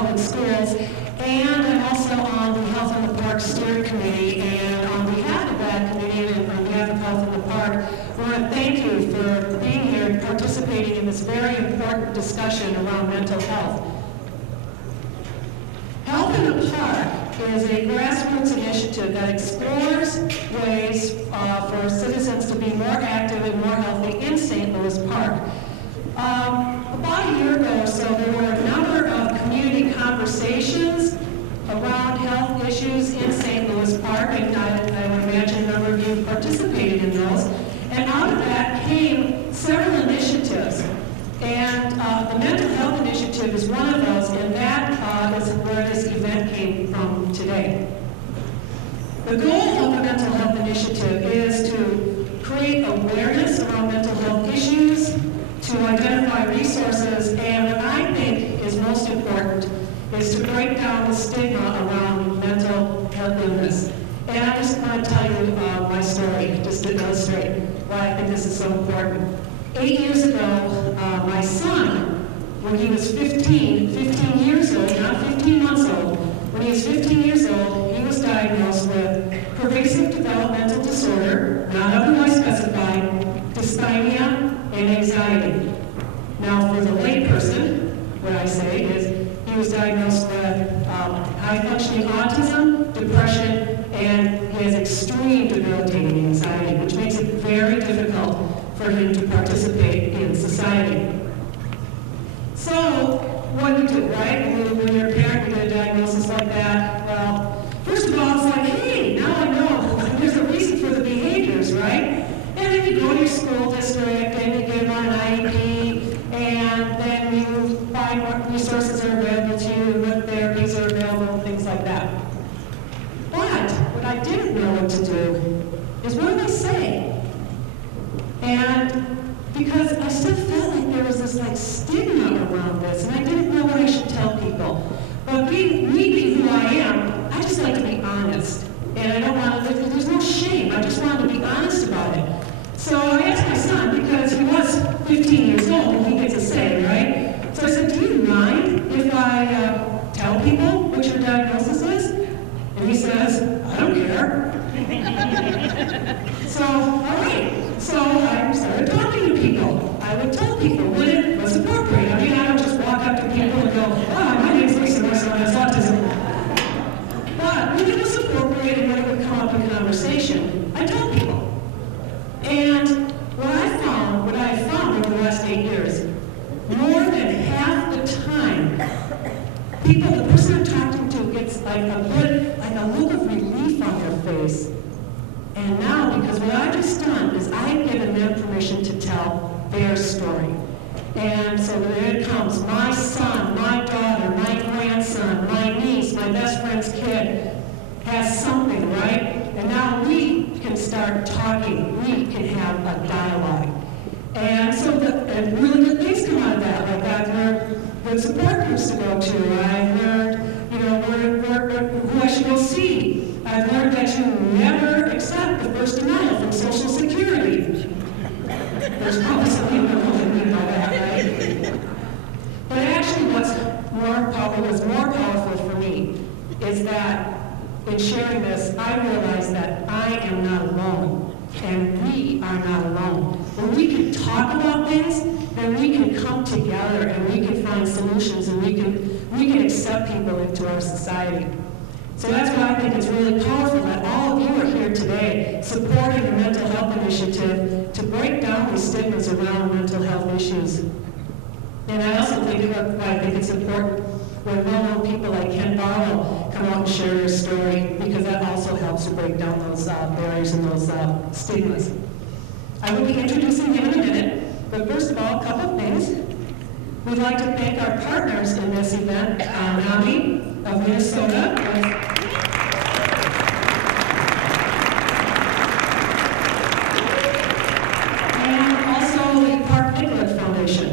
public schools, and I'm also on the Health in the Park Steering Committee. And on behalf of that committee and on behalf of Health in the Park, I want to thank you for being here and participating in this very important discussion around mental health. Health in the Park is a grassroots initiative that explores ways for citizens to be more active and more healthy in St. Louis Park. About a year ago or so, there were a number of community conversations around health issues in St. Louis Park, and I would imagine a number of you participated in those. And out of that came several initiatives. And the Mental Health Initiative is one of those, and that is where this event came from today. The goal of the Mental Health Initiative is to create awareness around mental health issues, to identify resources, and what I think is most important is to break down the stigma around mental health illness. And I just want to tell you my story, just to illustrate why I think this is so important. 8 years ago, my son, when he was 15 years old, not 15 months old, when he was 15 years old, he was diagnosed with pervasive developmental disorder, not otherwise specified, dysthymia, and anxiety. Now, for the layperson, what I say is he was diagnosed with high-functioning autism, depression, and he has extreme debilitating anxiety, which makes it very difficult for him to participate in society. So, what do you do, right? When you're a parent, you get a diagnosis like that. Well, first of all, it's like, hey, now I know there's a reason for the behaviors, right? And then you go to your school district and you give them an IEP, and then you find what resources are available to you, what therapies are available, and things like that. But what I didn't know what to do is what do I say? And because I still felt like there was this like stigma around this, and I didn't know what I should tell people. But me being who I am, I just like to be honest. And I don't want to, there's no shame. I just wanted to be honest about it. So I asked my son, because he was 15 years old, and he gets a say, right? So I said, do you mind if I tell people what your diagnosis is? And he says, I don't care. So, all right. So I started talking to people. I would tell people when it was appropriate. I mean, I don't just walk up to people and go, my name's Lisa, my son has autism. But when it was appropriate and when it would come up in conversation, I told people. And what I found over the last 8 years, more than half the time, the person I'm talking to gets like a look of relief on their face. And now, because what I've just done is I've given them permission to tell their story. And so there it comes, my son, my daughter, my grandson, my niece, my best friend's kid has something, right? And now we can start talking. We can have a dialogue. And so and really good things come out of that. Like I've learned good support groups to go to. I've learned, who I should go see. I've learned that you never accept the first denial from Social Security. There's probably some people who didn't know that, right? But actually what's more powerful for me is that in sharing this, I realize that I am not alone, and we are not alone. When we can talk about things, then we can come together and we can find solutions, and we can accept people into our society. So that's why I think it's really powerful that all of you are here today supporting the Mental Health Initiative to break down the stigmas around mental health issues. And I also think it's important when well-known people like Ken Barlow come out and share their story, because that also helps to break down those barriers and those stigmas. I will be introducing him in a minute, but first of all, a couple of things. We'd like to thank our partners in this event, NAMI of Minnesota, and also the Park Nicollet Foundation.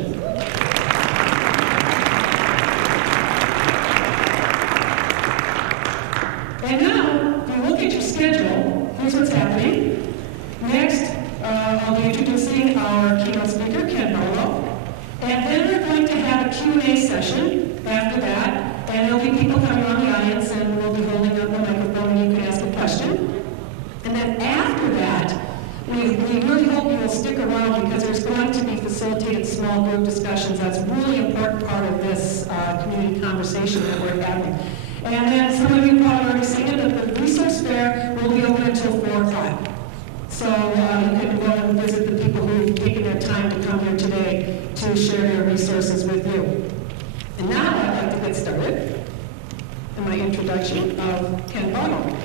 And now, if you look at your schedule, here's what's happening. Next, I'll be introducing our keynote speaker, Ken Barlow. And then we're going to have a Q&A session after that. And conversation that we're having. And then some of you probably already seen it, but the resource fair will be open until 4 o'clock. So you can go and visit the people who've taken their time to come here today to share their resources with you. And now I'd like to get started in my introduction of Ken Barlow.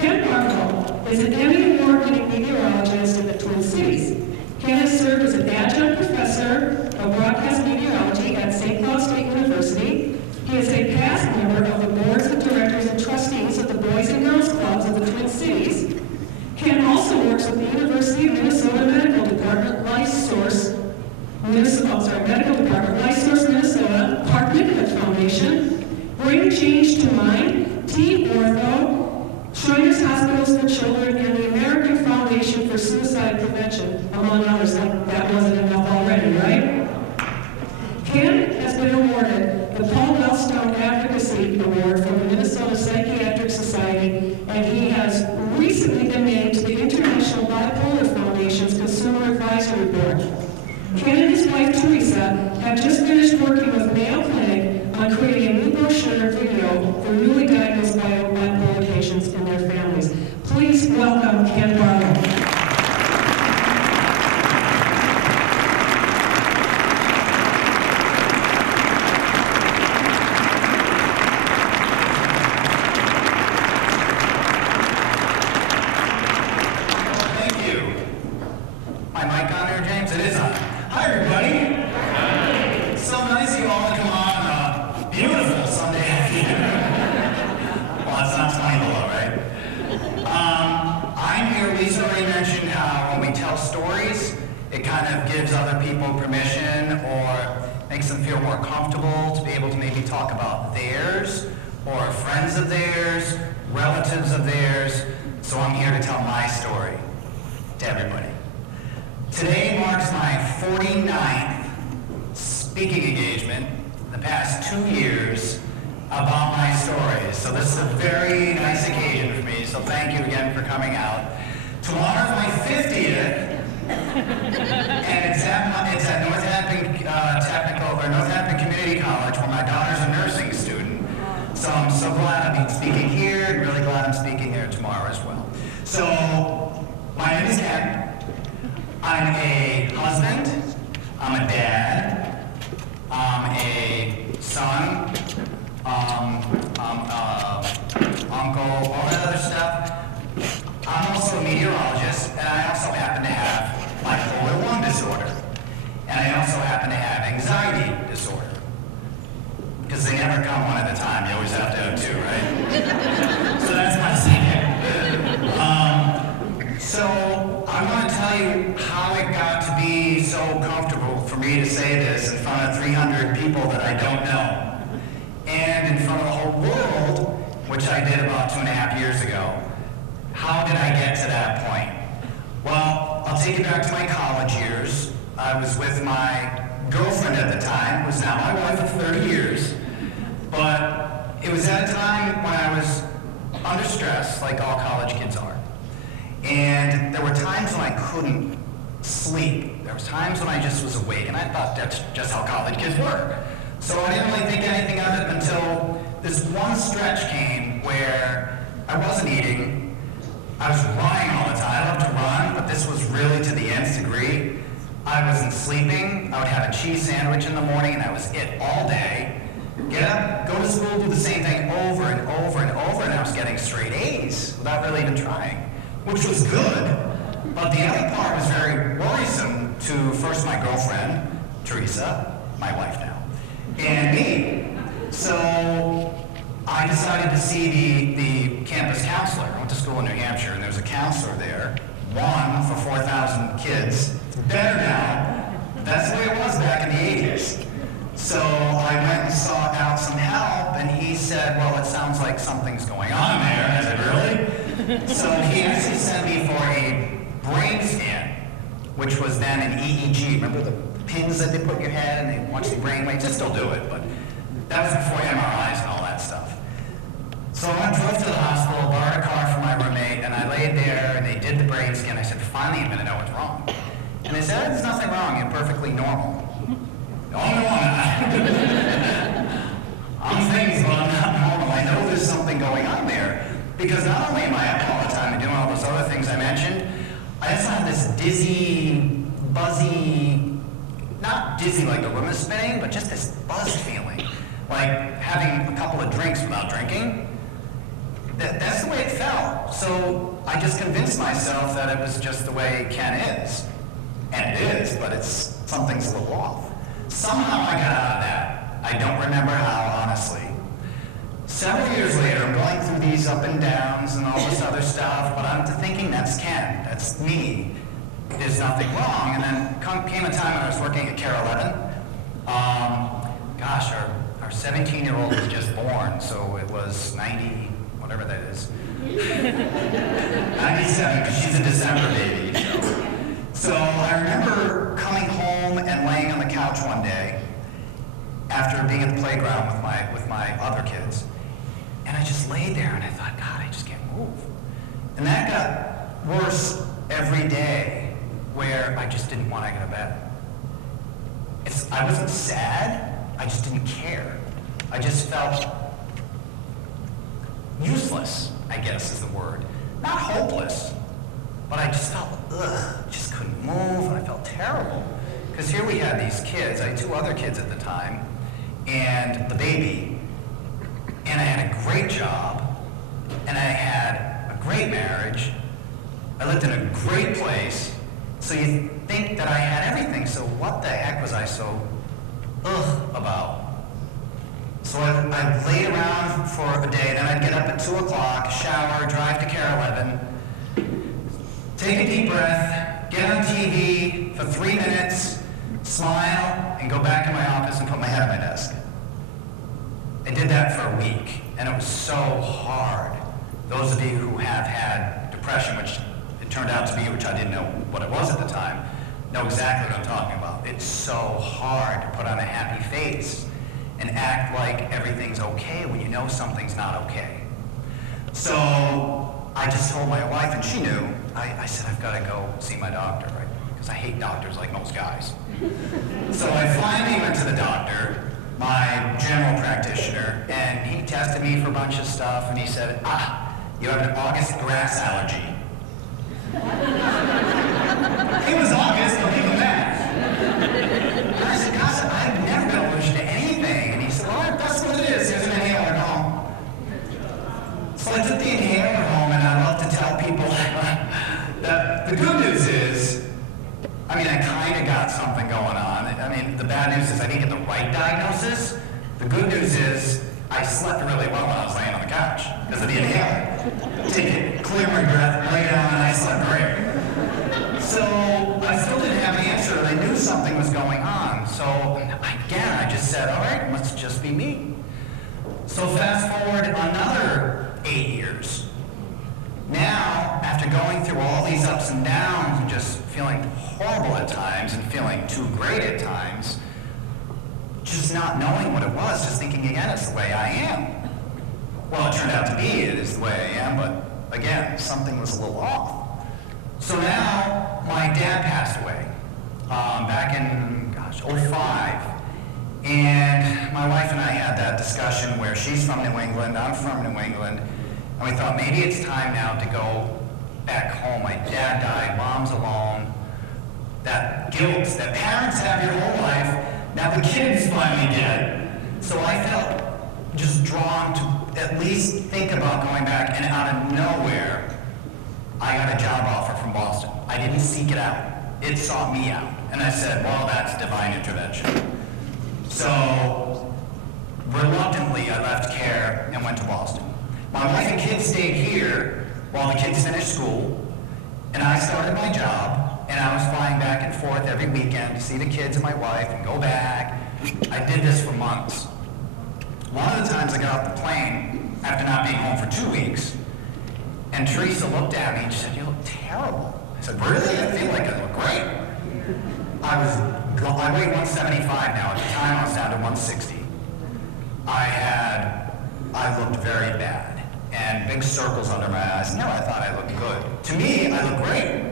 Ken Barlow is an Emmy Award-winning meteorologist in the Twin Cities. Ken has served as an adjunct professor of broadcast meteorology at St. Cloud State University. He is a past member of the boards of directors and trustees of the Boys and Girls Clubs of the Twin Cities. Ken also works with the University of Minnesota Medical Department, Medical Department, Life Source Minnesota, Park Nicollet Foundation, Bring Change to Mind, Team Ortho, Shriners Hospitals for Children, and the American Foundation for Suicide Prevention, among others. That wasn't enough already, right? Ken has been awarded the Paul Wellstone Advocacy Award from the Minnesota Psychiatric Society, and he has recently been named to the International Bipolar Foundation's Consumer Advisory Board. Ken and his wife Teresa have just finished working with Mayo Clinic on creating a new brochure and video for newly diagnosed bipolar patients and their families. Please welcome Ken Barlow. Teresa, my wife now, and me. So I decided to see the campus counselor. I went to school in New Hampshire, and there was a counselor there, one for 4,000 kids. It's better now. That's the way it was back in the 80s. So I went and sought out some help, and he said, well, it sounds like something's going on there. I said, really? So he actually sent me for a brain scan, which was then an EEG. Remember the pins that they put in your head and they watch the brain waves? They still do it, but that was before MRIs and all that stuff. So I drove to the hospital, borrowed a car from my roommate, and I laid there, and they did the brain scan. I said, finally I'm going to know what's wrong. And they said, there's nothing wrong, you're perfectly normal. No, I'm not. I'm things, but I'm not normal. I know there's something going on there. Because not only am I up all the time and doing all those other things I mentioned, I also have this dizzy, buzzy, not dizzy like the room is spinning, but just this buzz feeling. Like having a couple of drinks without drinking. That's the way it felt. So I just convinced myself that it was just the way Ken is. And it is, but something's a little off. Somehow I got out of that. I don't remember how, honestly. Several years later, I'm going through these up and downs and all this other stuff, but I'm thinking that's Ken, that's me. There's nothing wrong. And then came a time when I was working at Care 11. Gosh, our 17-year-old was just born, so it was 90, whatever that is. 97, because she's a December baby. So I remember coming home and laying on the couch one day after being at the playground with my other kids. And I just laid there and I thought, God, I just can't move. And that got worse every day, where I just didn't want to go to bed. I wasn't sad, I just didn't care. I just felt useless, I guess is the word. Not hopeless, but I just felt, just couldn't move, and I felt terrible. Because here we had these kids, I had 2 other kids at the time, and the baby, and I had a great job, and I had a great marriage, I lived in a great place, so you think that I had everything, so what the heck was I so about? So I'd lay around for a day, then I'd get up at 2 o'clock, shower, drive to Care 11, take a deep breath, get on TV for 3 minutes, smile, and go back to my office and put my head on my desk. I did that for a week, and it was so hard. Those of you who have had depression, which it turned out to be, which I didn't know what it was at the time, know exactly what I'm talking about. It's so hard to put on a happy face and act like everything's okay when you know something's not okay. So I just told my wife, and she knew, I said, I've got to go see my doctor, right? Because I hate doctors like most guys. So I finally went to the doctor, my general practitioner, and he tested me for a bunch of stuff, and he said, you have an August grass allergy. It was August, I'll give him that. And I said, gosh, I've never been allergic to anything. And he said, well, that's what it is. There's an inhaler at home. So I took the inhaler home, and I love to tell people that the good news is, I kind of got something going on. The bad news is I didn't get the right diagnosis. The good news is I slept really well when I was laying on the couch because of the inhaler. Take it, clear my breath, lay down, and I slept great. So I still didn't have an answer. I knew something was going on. So again, I just said, all right, it must just be me. So fast forward another 8 years. Now, after going through all these ups and downs and just feeling horrible at times and feeling too great at times, just not knowing what it was, just thinking again, it's the way I am. Well, it turned out to be it is the way I am, but again, something was a little off. So now, my dad passed away back in, '05. And my wife and I had that discussion where she's from New England, I'm from New England, and we thought maybe it's time now to go back home. My dad died, mom's alone. That guilt that parents have your whole life, now the kids finally get it. So I felt just drawn to at least think about going back, and out of nowhere, I got a job offer from Boston. I didn't seek it out. It sought me out. And I said, well, that's divine intervention. So reluctantly, I left Care and went to Boston. My wife and kids stayed here while the kids finished school, and I started my job, and I was flying back and forth every weekend to see the kids and my wife and go back. I did this for months. One of the times I got off the plane after not being home for 2 weeks, and Teresa looked at me and she said, you look terrible. I said, really? I feel like I look great. I weigh 175 now. At the time, I was down to 160. I looked very bad, and big circles under my eyes. No, I thought I looked good. To me, I look great.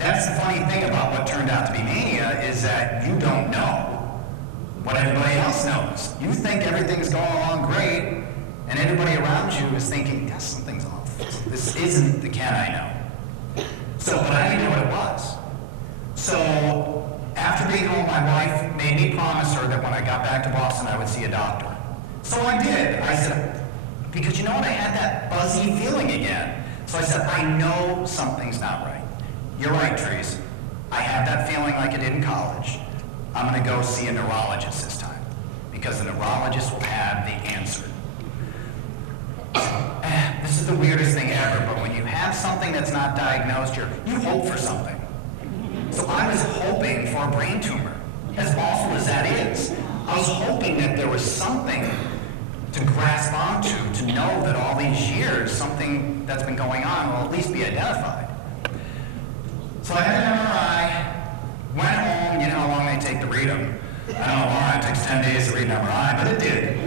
That's the funny thing about what turned out to be mania is that you don't know what everybody else knows. You think everything's going along great, and everybody around you is thinking, yes, something's off. This isn't the Ken I know. But I didn't know what it was. So after being home, my wife made me promise her that when I got back to Boston, I would see a doctor. So I did. I said, because you know what? I had that buzzy feeling again. So I said, I know something's not right. You're right, Therese. I had that feeling like I did in college. I'm going to go see a neurologist this time, because the neurologist will have the answer. This is the weirdest thing ever, but when you have something that's not diagnosed, you hope for something. So I was hoping for a brain tumor, as awful as that is. I was hoping that there was something to grasp onto, to know that all these years, something that's been going on will at least be identified. So I had an MRI, went home, you know how long they take to read them. I don't know how long, it takes 10 days to read an MRI, but it did.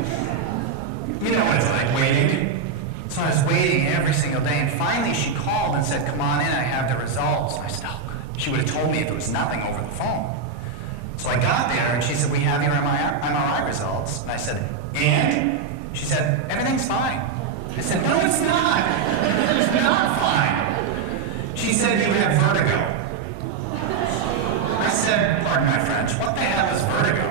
You know what it's like, waiting. So I was waiting every single day, and finally she called and said, come on in, I have the results. And I said, oh, good. She would have told me if it was nothing over the phone. So I got there, and she said, we have your MRI results. And I said, and? She said, everything's fine. I said, no, it's not. It's not fine. She said, you have vertigo. I said, pardon my French, what the hell is vertigo?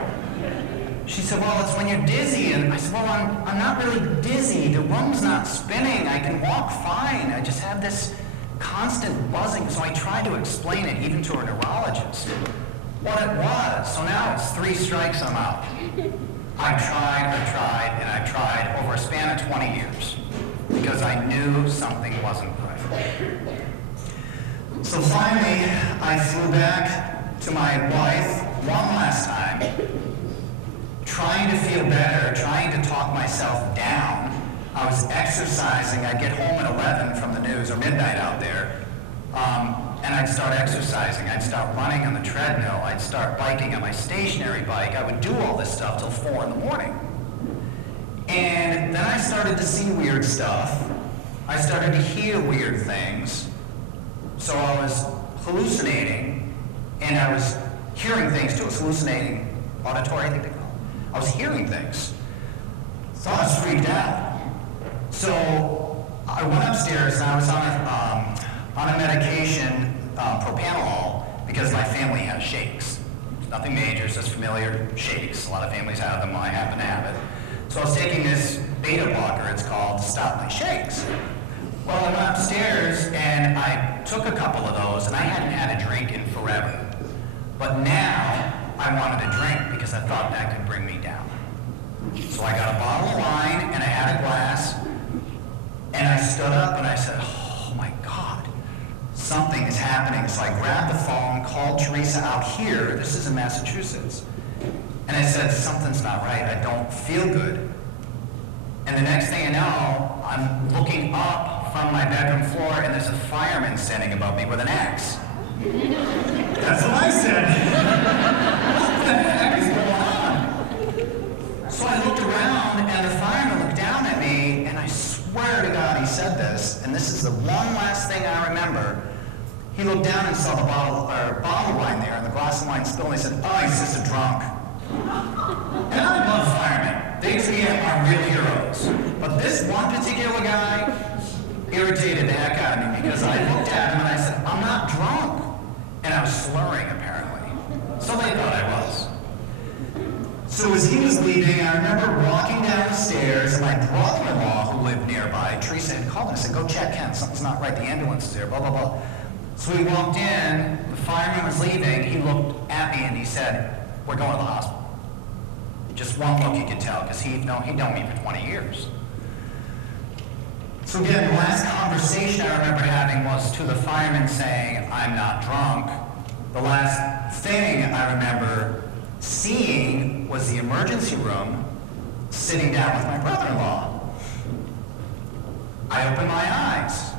She said, well, it's when you're dizzy. And I said, well, I'm not really dizzy. The room's not spinning. I can walk fine. I just have this constant buzzing. So I tried to explain it even to a neurologist what it was. So now it's 3 strikes, I'm out. I tried over a span of 20 years because I knew something wasn't right. So finally, I flew back to my wife one last time, trying to feel better, trying to talk myself down. I was exercising. I'd get home at 11 from the news, or midnight out there, and I'd start exercising. I'd start running on the treadmill. I'd start biking on my stationary bike. I would do all this stuff till 4 in the morning. And then I started to see weird stuff. I started to hear weird things. So I was hallucinating, and I was hearing things too. I was hallucinating, auditory, I think they call it. I was hearing things. So I was freaked out. So I went upstairs, and I was on a medication, propanolol, because my family has shakes. It's nothing major, it's just familiar shakes. A lot of families have them, I happen to have it. So I was taking this beta blocker, it's called, to stop my shakes. Well, I went upstairs and I took a couple of those, and I hadn't had a drink in forever. But now I wanted a drink because I thought that could bring me down. So I got a bottle of wine and I had a glass, and I stood up and I said, oh my God, something is happening. So I grabbed the phone, called Teresa out here, this is in Massachusetts, and I said, something's not right, I don't feel good. And the next thing I know, I'm looking up from my bedroom floor, and there's a fireman standing above me with an axe. That's what I said. What the heck is going on? So I looked around, and the fireman looked down at me, and I swear to God he said this, and this is the one last thing I remember. He looked down and saw the bottle of wine there, and the glass of wine spilled, and he said, oh, he's just a drunk. And I love firemen. They to me are real heroes. But this one particular guy irritated the heck out of me because I looked at him and I said, I'm not drunk. And I was slurring, apparently. So they thought I was. So as he was leaving, I remember walking down the stairs, and my brother-in-law, who lived nearby, Teresa, had called me and said, go check Ken, something's not right, the ambulance is there, blah, blah, blah. So we walked in, the fireman was leaving, he looked at me and he said, we're going to the hospital. Just one look you could tell, because he'd known me for 20 years. So again, the last conversation I remember having was to the fireman saying, I'm not drunk. The last thing I remember seeing was the emergency room, sitting down with my brother-in-law. I opened my eyes,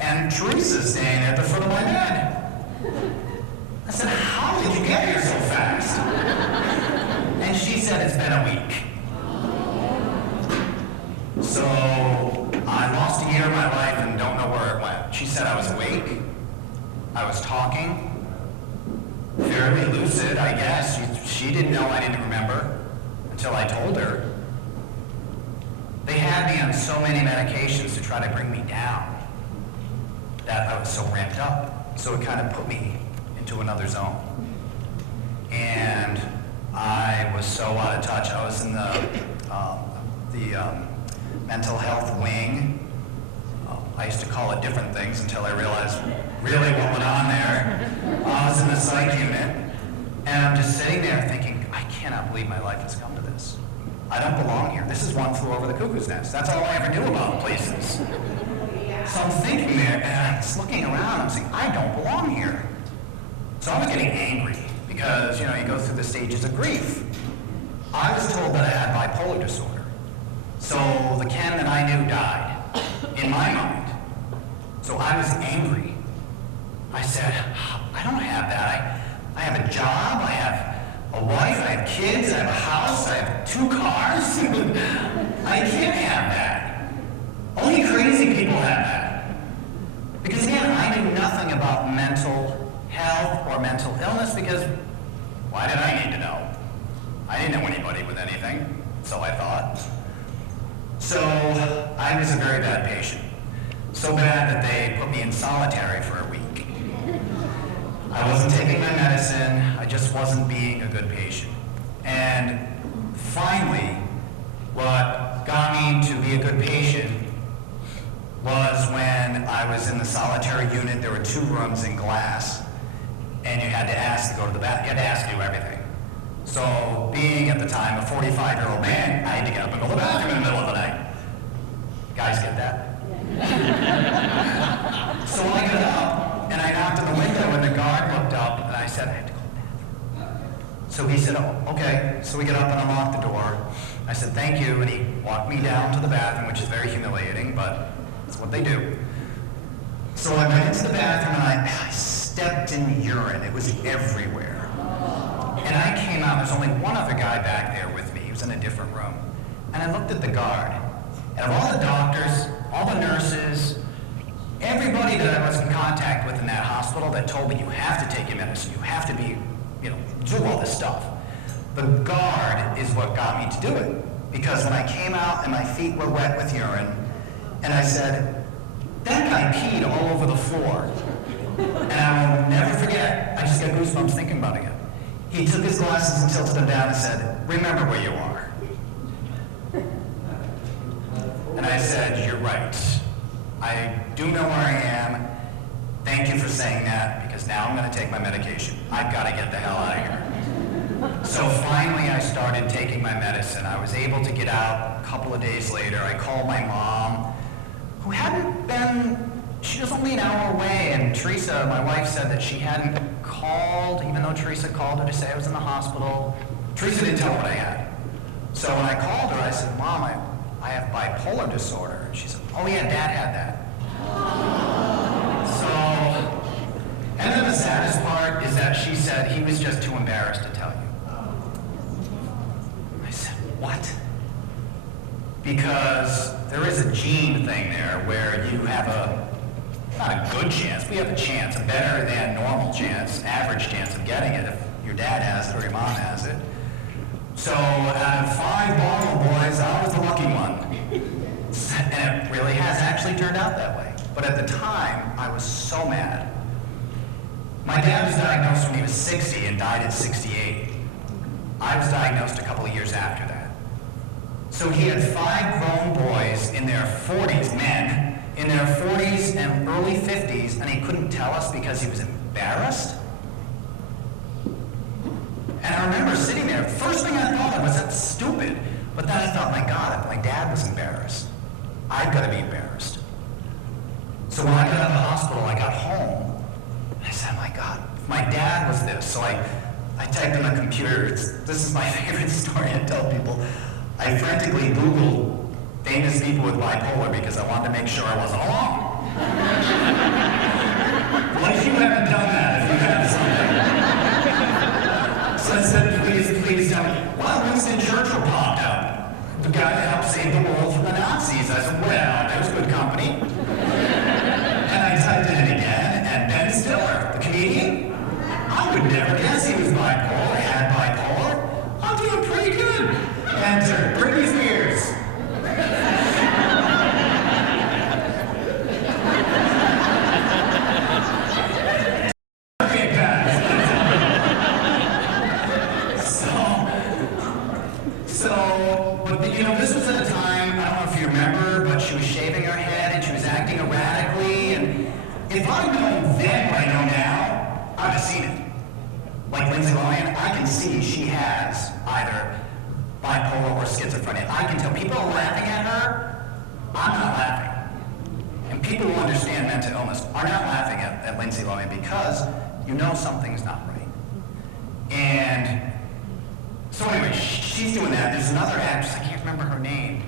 and Teresa's standing at the foot of my bed. I said, how did you get here so fast? And she said, it's been a week. So I lost a year of my life and don't know where it went. She said I was awake, I was talking, fairly lucid, I guess. She didn't know I didn't remember until I told her. They had me on so many medications to try to bring me down that I was so ramped up. So it kind of put me into another zone. And I was so out of touch. I was in the mental health wing. I used to call it different things until I realized really what went on there. I was in the psych unit, and I'm just sitting there thinking, I cannot believe my life has come to this. I don't belong here. This is One Flew Over the Cuckoo's Nest. That's all I ever knew about places. So I'm thinking there, and I'm just looking around, I'm saying, I don't belong here. So I was getting angry, because, you go through the stages of grief. I was told that I had bipolar disorder. So the Ken that I knew died, in my mind. So I was angry. I said, I don't have that. I have a job, I have a wife, I have kids, I have a house, I have 2 cars. I can't have that. Only crazy people have that. Because again, I knew nothing about mental health or mental illness because why did I need to know? I didn't know anybody with anything, so I thought. So I was a very bad patient. So bad that they put me in solitary for a week. I wasn't taking my medicine, I just wasn't being a good patient. And finally, what got me to be a good patient was when I was in the solitary unit. There were 2 rooms in glass, and you had to ask to go to the bathroom. You had to ask to do everything. So being at the time a 45-year-old man, I had to get up and go to the bathroom in the middle of the night. Guys get that? So I got up, and I knocked on the window, and the guard looked up, and I said, I have to go to the bathroom. So he said, oh, okay. So we got up and unlocked the door. I said, thank you, and he walked me down to the bathroom, which is very humiliating, but it's what they do. So I went into the bathroom, and I stepped in urine. It was everywhere. And I came out, there's only one other guy back there with me. He was in a different room. And I looked at the guard. And of all the doctors, all the nurses, everybody that I was in contact with in that hospital that told me you have to take your medicine, you have to be, do all this stuff. The guard is what got me to do it. Because when I came out and my feet were wet with urine, and I said, that guy peed all over the floor. And I will never forget, I just got goosebumps thinking about it. He took his glasses and tilted them down and said, remember where you are. And I said, you're right. I do know where I am. Thank you for saying that, because now I'm going to take my medication. I've got to get the hell out of here. So finally I started taking my medicine. I was able to get out a couple of days later. I called my mom, who hadn't been, she was only an hour away, and Teresa, my wife, said that she hadn't called, even though Teresa called her to say I was in the hospital. Teresa didn't tell her what I had. So when I called her, I said, Mom, I have bipolar disorder. And she said, oh yeah, Dad had that. So, and then the saddest part is that she said he was just too embarrassed to tell you. I said, what? Because there is a gene thing there where you have not a good chance, we have a chance, a better than normal chance, average chance of getting it if your dad has it or your mom has it. So out of 5 Barlow boys, I was the lucky one. And it really has actually turned out that way. But at the time, I was so mad. My dad was diagnosed when he was 60 and died at 68. I was diagnosed a couple of years after that. So he had 5 grown boys in their 40s, men, in their 40s and early 50s, and he couldn't tell us because he was embarrassed? And I remember sitting there, first thing I thought of was, that's stupid. But then I thought, my God, if my dad was embarrassed, I've got to be embarrassed. So when I got out of the hospital, I got home, and I said, my God, if my dad was this. So I typed in the computer, this is my favorite story I tell people. I frantically Googled famous people with bipolar because I wanted to make sure I wasn't alone. What if you haven't done that, if you have something? So I said, please tell me. Well, Winston Churchill popped up. The guy that helped save the world from the Nazis. I said, well, that was good company. And I typed it in again, and Ben Stiller. never guessed he was bipolar, had bipolar. I'm doing pretty good. Enter Britney Spears. Okay, guys. But this was at a time, I don't know if you remember, but she was shaving her head and she was acting erratically, and if I'd known then what I know now, I'd have seen it. Like Lindsay Lohan, I can see she has either bipolar or schizophrenia. I can tell. People are laughing at her. I'm not laughing. And people who understand mental illness are not laughing at Lindsay Lohan because you know something's not right. And so anyway, she's doing that. There's another actress, I can't remember her name.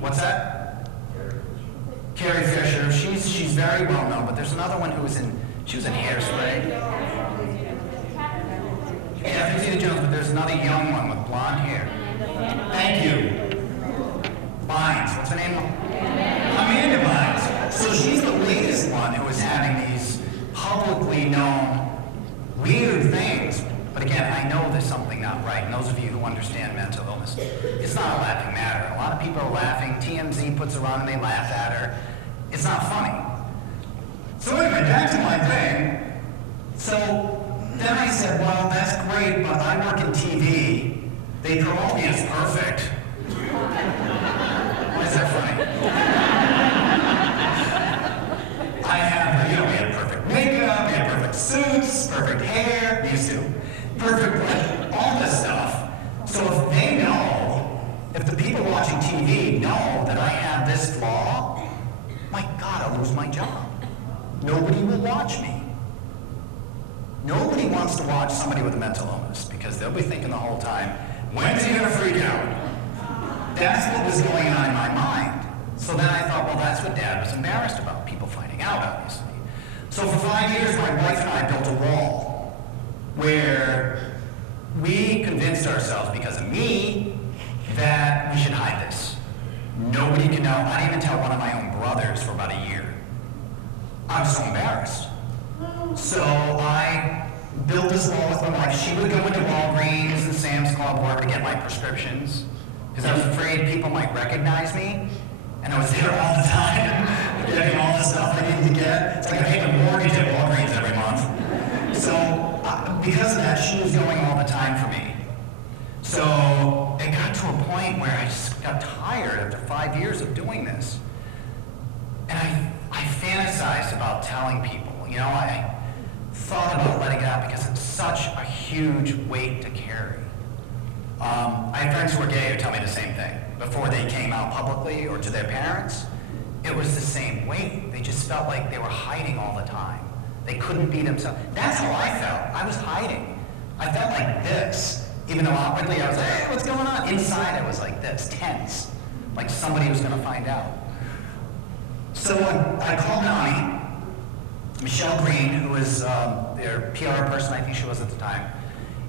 What's that? Carrie Fisher. She's very well known, but there's another one she was in Hairspray. Yeah, Christina Jones, but there's another young one with blonde hair. Thank you. Bynes, what's her name? Amanda Bynes. So she's the latest one who is having these publicly known weird things. But again, I know there's something not right. And those of you who understand mental illness, it's not a laughing matter. A lot of people are laughing. TMZ puts her on and they laugh at her. It's not funny. So anyway, back to my thing. So then I said, well, that's great, but I work in TV. They promote me as perfect. Why is that funny? I have, we have perfect makeup, we have perfect suits, perfect hair, these two. Perfect, all this stuff. So if they know, if the people watching TV know that I have this flaw, my God, I'll lose my job. Nobody will watch me. Nobody wants to watch somebody with a mental illness because they'll be thinking the whole time, when's he going to freak out? That's what was going on in my mind. So then I thought, well, that's what Dad was embarrassed about, people finding out, obviously. So for 5 years, my wife and I built a wall where we convinced ourselves, because of me, that we should hide this. Nobody can know. I didn't even tell one of my own brothers for about a year. I was so embarrassed. So I built this wall with my wife. She would go into Walgreens and Sam's Club, wherever, to get my prescriptions, because I was afraid people might recognize me. And I was there all the time, getting all the stuff I needed to get. It's like I paid a mortgage at Walgreens every month. So because of that, she was going all the time for me. So it got to a point where I just got tired after 5 years of doing this. And I fantasized about telling people. I thought about letting it out because it's such a huge weight to carry. I have friends who are gay who tell me the same thing. Before they came out publicly or to their parents, it was the same weight. They just felt like they were hiding all the time. They couldn't be themselves. That's how I felt. I was hiding. I felt like this. Even though outwardly I was like, hey, what's going on? Inside I was like this, tense. Like somebody was going to find out. So I called Nani, Michelle Green, who was their PR person, I think she was at the time.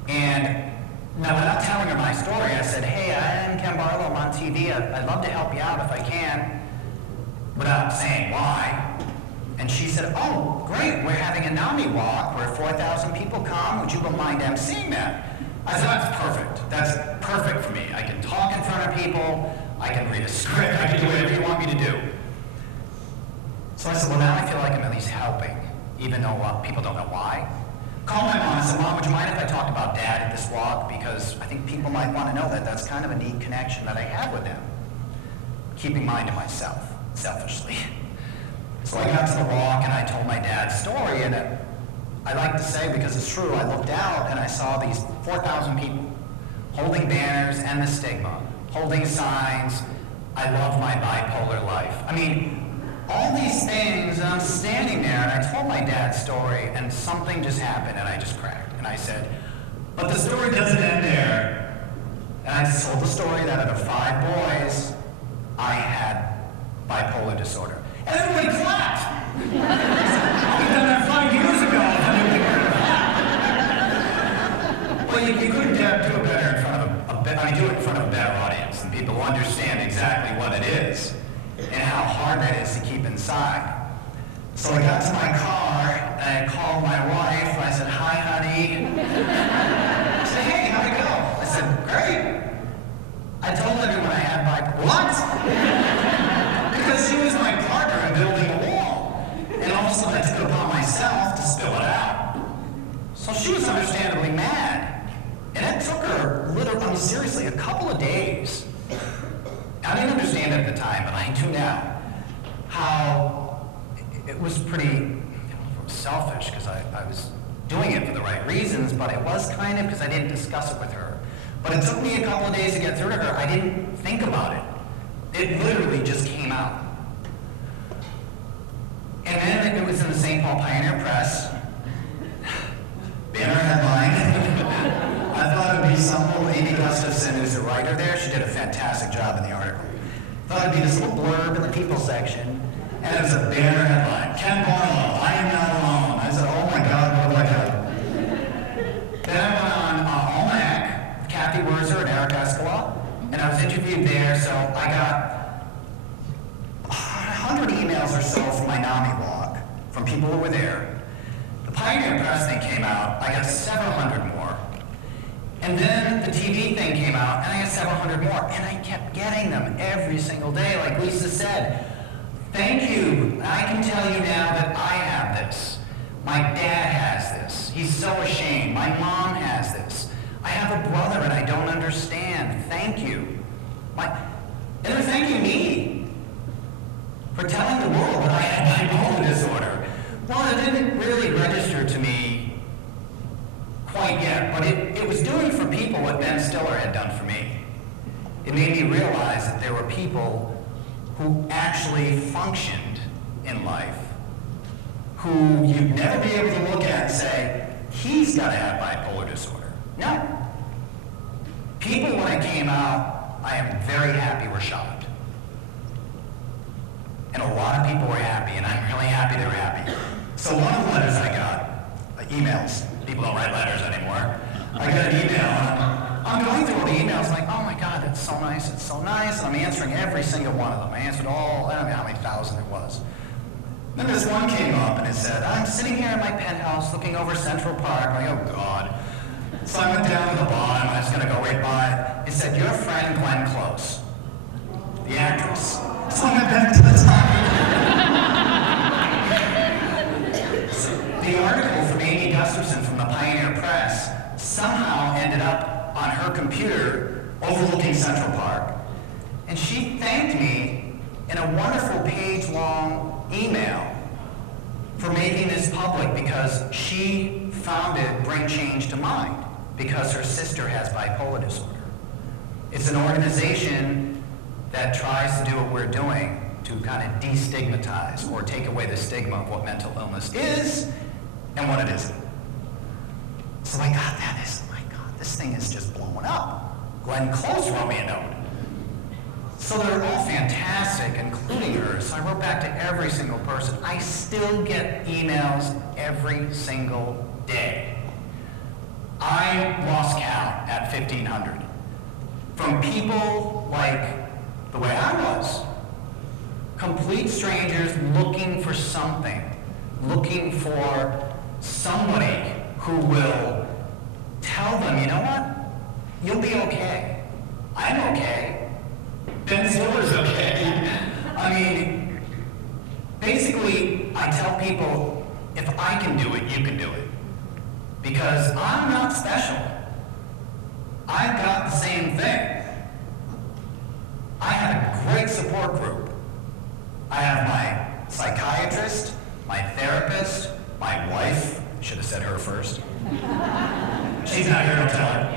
And now, without telling her my story, I said, hey, I am Ken Barlow, I'm on TV. I'd love to help you out if I can, without saying why. And she said, oh, great, we're having a NAMI walk where 4,000 people come. Would you mind emceeing that? I said, that's perfect. That's perfect for me. I can talk in front of people. I can read a script. I can do whatever you want me to do. So I said, well, now I feel like I'm at least helping, even though people don't know why. Called my mom and said, Mom, would you mind if I talked about Dad at this walk? Because I think people might want to know that that's kind of a neat connection that I have with him. Keeping mine to myself, selfishly. So I got to the walk and I told my dad's story, and I like to say, because it's true, I looked out and I saw these 4,000 people holding banners and the stigma, holding signs, I love my bipolar life. I mean, all these things, and I'm standing there, and I told my dad's story, and something just happened, and I just cracked. And I said, but the story doesn't end there. And I just told the story that out of 5 boys, I had bipolar disorder. And everybody clapped! We've done that 5 years ago, and everybody clapped. Well, you couldn't do it better in front of do it in front of a better audience, and people understand exactly what it is. And how hard that is to keep inside. So I got to my car, and I called my wife, and I said, hi, was understandably mad. And it took her, seriously, a couple of days. I didn't understand it at the time, but I do now, how it was pretty, I don't know if it was selfish, because I was doing it for the right reasons, but it was kind of because I didn't discuss it with her. But it took me a couple of days to get through to her. I didn't think about it. It literally just came out. And then it was in the St. Paul Pioneer Press. Banner headline. I thought it would be some little Amy Gustafson, who's a writer there. She did a fantastic job in the article. Thought it'd be this little blurb in the people section. And it was a banner headline. Ken Barlow, I am not alone. I said, oh my God, what have I done? Then I went on Almanac, Kathy Wurzer and Eric Escala, and I was interviewed there, so I got 100 emails or so from my NAMI blog, from people who were there. The Pioneer Press thing came out, I got several hundred more. And then the TV thing came out, and I got several hundred more. And I kept getting them every single day, like Lisa said. Thank you. I can tell you now that I have this. My dad has this. He's so ashamed. My mom has this. I have a brother and I don't understand. Thank you. And they're thanking me for telling the world that I had bipolar disorder. Well, it didn't really register to me quite yet, but it was doing for people what Ben Stiller had done for me. It made me realize that there were people who actually functioned in life, who you'd never be able to look at and say, he's got to have bipolar disorder. No. People, when I came out, I am very happy were shocked. And a lot of people were happy, and I'm really happy they were happy. So one of the letters I got, emails, people don't write letters anymore. I got an email, and I'm going through all the emails, like, oh my God, that's so nice, it's so nice, and I'm answering every single one of them. I answered all, I don't know how many thousand it was. Then this one came up, and it said, I'm sitting here in my penthouse looking over Central Park. I'm like, oh God. So I went down to the bottom, I was going to go right by it. It said, your friend Glenn Close, the actress. So I went back to the top. The article from Amy Gustafson from the Pioneer Press somehow ended up on her computer overlooking Central Park. And she thanked me in a wonderful page-long email for making this public because she found it bring change to mind because her sister has bipolar disorder. It's an organization that tries to do what we're doing to kind of destigmatize or take away the stigma of what mental illness is and what it isn't. So I got that. I said, my God, this thing is just blowing up. Glenn Close wrote me a note. So they're all fantastic, including her. So I wrote back to every single person. I still get emails every single day. I lost count at 1,500 from people like the way I was. Complete strangers looking for something, looking for somebody who will tell them, you know what? You'll be okay. I'm okay. Ben Stiller's okay. I mean, basically, I tell people, if I can do it, you can do it. Because I'm not special. I've got the same thing. I have a great support group. I have my psychiatrist, my therapist, my wife, should have said her first. She's not here to tell her.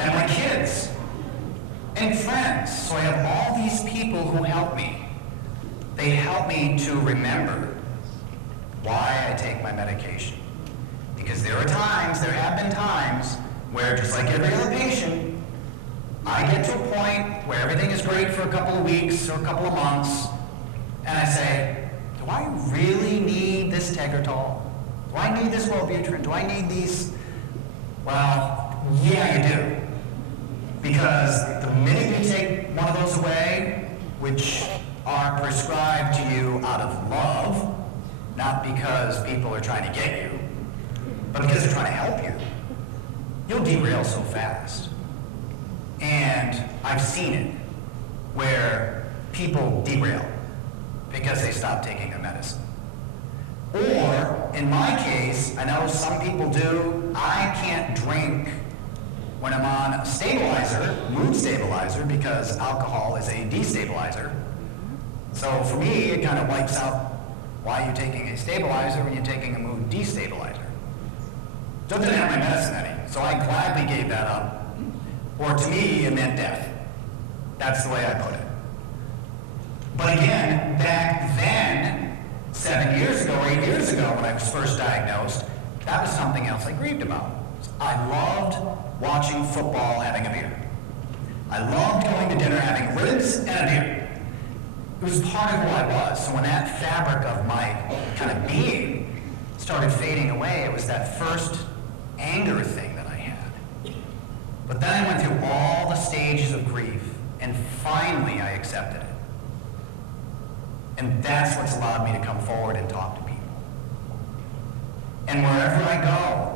And my kids. And friends. So I have all these people who help me. They help me to remember why I take my medication. Because there have been times, where just like every other patient, I get to a point where everything is great for a couple of weeks or a couple of months, and I say, do I really need this Tegretol? Do I need this Wellbutrin? Do I need these? Well, yeah, you do. Because the minute you take one of those away, which are prescribed to you out of love, not because people are trying to get you, but because they're trying to help you, you'll derail so fast. And I've seen it, where people derail because they stop taking their medicine. Or, in my case, I know some people do, I can't drink when I'm on a stabilizer, mood stabilizer, because alcohol is a destabilizer. So for me, it kind of wipes out why you're taking a stabilizer when you're taking a mood destabilizer. So it didn't have my medicine any, so I gladly gave that up. Or to me, it meant death. That's the way I put it. But again, back then, 7 years ago or 8 years ago when I was first diagnosed, that was something else I grieved about. I loved watching football, having a beer. I loved going to dinner, having ribs and a beer. It was part of who I was. So when that fabric of my kind of being started fading away, it was that first anger thing that I had. But then I went through all the stages of grief, and finally I accepted it. And that's what's allowed me to come forward and talk to people. And wherever I go,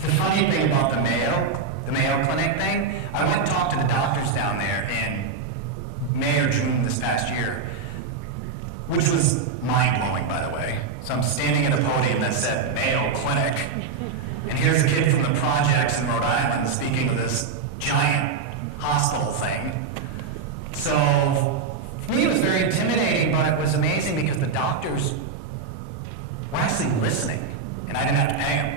the funny thing about the Mayo Clinic thing, I went and talked to the doctors down there in May or June this past year, which was mind-blowing, by the way. So I'm standing at a podium that said Mayo Clinic, and here's a kid from the projects in Rhode Island speaking of this giant hospital thing. So for me, it was very intimidating, but it was amazing because the doctors were actually listening, and I didn't have to pay them.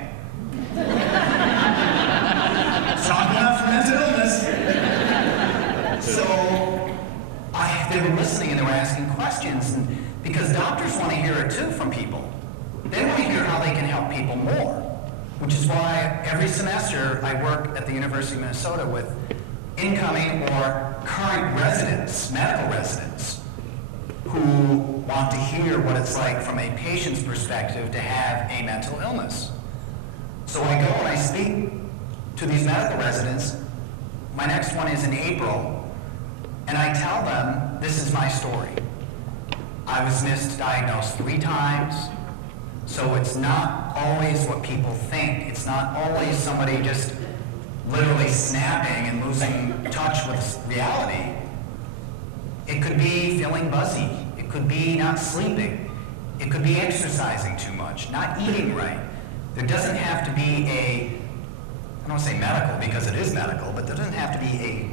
Talking about mental illness. So they were listening and they were asking questions, and because doctors want to hear it too from people. They want to hear how they can help people more, which is why every semester I work at the University of Minnesota with incoming or current residents, medical residents, who want to hear what it's like from a patient's perspective to have a mental illness. So I go and I speak to these medical residents. My next one is in April, and I tell them, this is my story. I was misdiagnosed 3 times, so it's not always what people think. It's not always somebody just literally snapping and losing touch with reality. It could be feeling buzzy. It could be not sleeping. It could be exercising too much, not eating right. There doesn't have to be I don't want to say medical because it is medical, but there doesn't have to be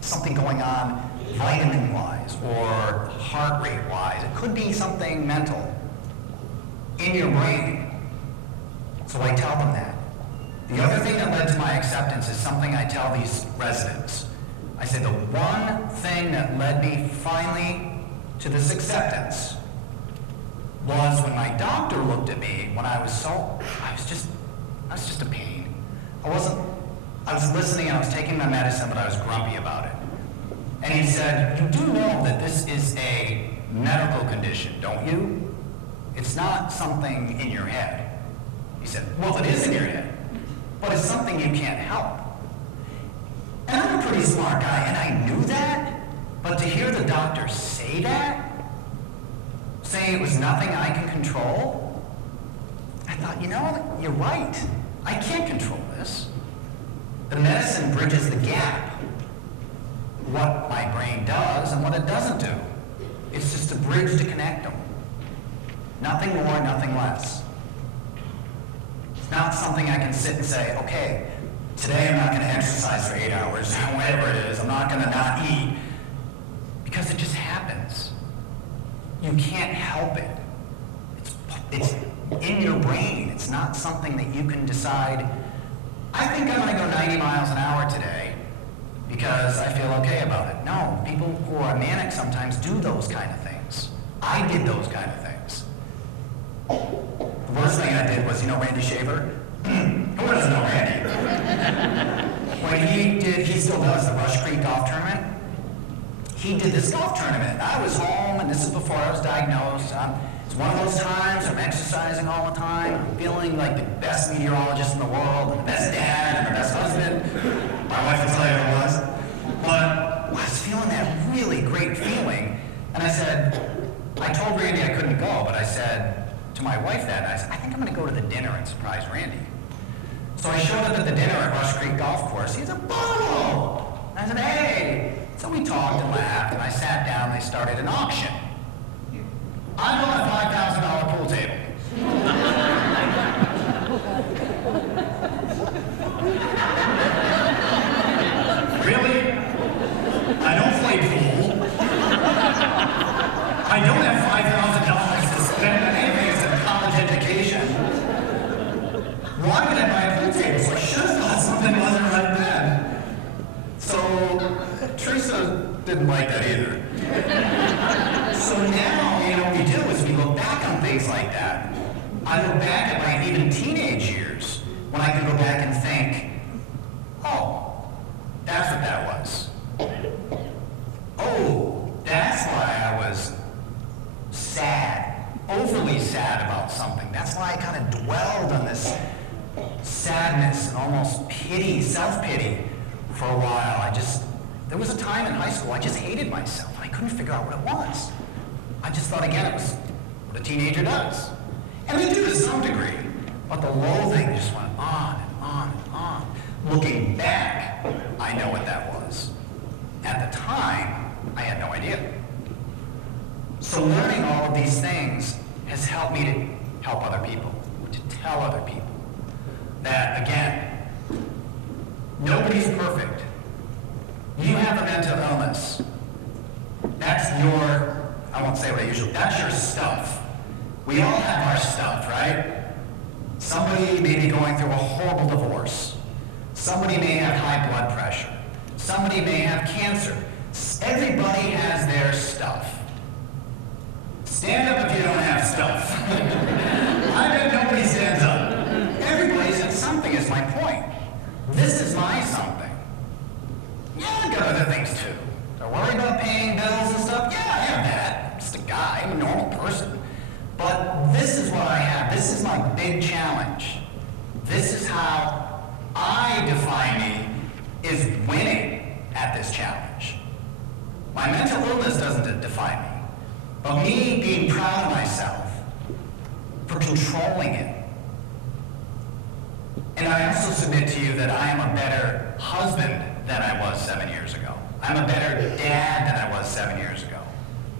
something going on vitamin-wise or heart rate-wise. It could be something mental in your brain. So I tell them that. The other thing that led to my acceptance is something I tell these residents. I say the one thing that led me finally to this acceptance was when my doctor looked at me when I was just a pain. I was listening and I was taking my medicine, but I was grumpy about it. And he said, you do know that this is a medical condition, don't you? It's not something in your head. He said, well, it is in your head, but it's something you can't help. And I'm a pretty smart guy, and I knew that, but to hear the doctor say that, saying it was nothing I can control, I thought, you're right. I can't control this. The medicine bridges the gap, what my brain does and what it doesn't do. It's just a bridge to connect them. Nothing more, nothing less. It's not something I can sit and say, okay, today I'm not going to exercise for 8 hours, whatever it is, I'm not going to not eat, because it just happens. You can't help it. It's in your brain. It's not something that you can decide, I think I'm going to go 90 miles an hour today because I feel okay about it. No, people who are manic sometimes do those kind of things. I did those kind of things. The worst thing I did was, Randy Shaver? Who doesn't know Randy? When he still does the Rush Creek Golf Tournament, he did this golf tournament. I was home, and this is before I was diagnosed. It's one of those times I'm exercising all the time. I'm feeling like the best meteorologist in the world, and the best dad, and the best husband. My wife will tell you it was. But I was feeling that really great feeling, and I told Randy I couldn't go, but I said to my wife that night, I think I'm going to go to the dinner and surprise Randy. So I showed up at the dinner at Rush Creek Golf Course. He said, Barlow! I said, hey! So we talked and laughed, and I sat down, and they started an auction. I bought a $5,000 pool table. why did I buy a pool table? So I should have thought something wasn't right then. So Teresa didn't like that either. So now, what we do is we look back on things like that. I look back at my even teenage years when I can go back and think, oh, that's what that was. Oh, that's why I was sad, overly sad about something. That's why I kind of dwelled on this sadness and almost pity, self-pity for a while. There was a time in high school I just hated myself. I couldn't figure out what it was. I just thought, again, it was what a teenager does. And they do to some degree, but the loathing just went on and on and on. Looking back, I know what that was. At the time, I had no idea. So learning all of these things has helped me to help other people, to tell other people that, again, nobody's perfect. You have a mental illness. That's your, I won't say what I usually, that's your stuff. We all have our stuff, right? Somebody may be going through a horrible divorce. Somebody may have high blood pressure. Somebody may have cancer. Everybody has their stuff. Stand up if you don't have stuff. I bet nobody stands up. Everybody's got something is my point. This is my something. Yeah, I've got other things too. I worry about paying bills and stuff. Yeah, I have that. I'm just a guy. I'm a normal person. But this is what I have. This is my big challenge. This is how I define me, is winning at this challenge. My mental illness doesn't define me, but me being proud of myself for controlling it. And I also submit to you that I am a better husband than I was 7 years ago. I'm a better dad than I was 7 years ago.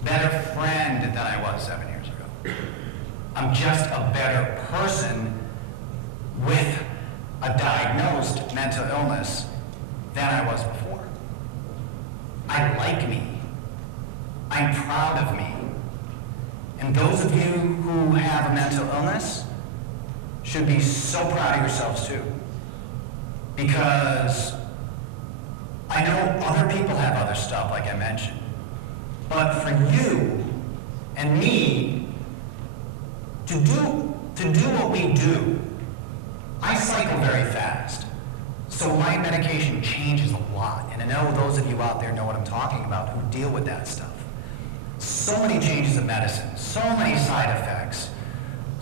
Better friend than I was 7 years ago. I'm just a better person with a diagnosed mental illness than I was before. I like me. I'm proud of me. And those of you who have a mental illness should be so proud of yourselves too. Because I know other people have other stuff, like I mentioned. But for you and me to do what we do, I cycle very fast. So my medication changes a lot. And I know those of you out there know what I'm talking about who deal with that stuff. So many changes of medicine, so many side effects,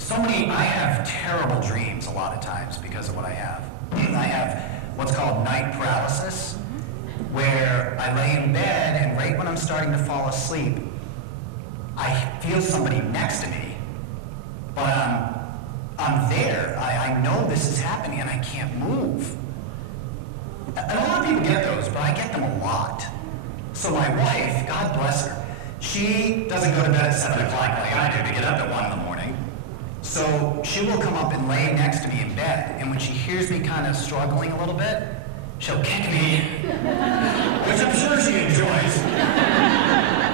I have terrible dreams a lot of times because of what I have. I have what's called night paralysis, where I lay in bed and right when I'm starting to fall asleep, I feel somebody next to me, but I'm there. I know this is happening and I can't move. And a lot of people get those, but I get them a lot. So my wife, God bless her, she doesn't go to bed at 7 o'clock like I do to get up at 1 in the morning. So she will come up and lay next to me in bed, and when she hears me kind of struggling a little bit, she'll kick me, which I'm sure she enjoys.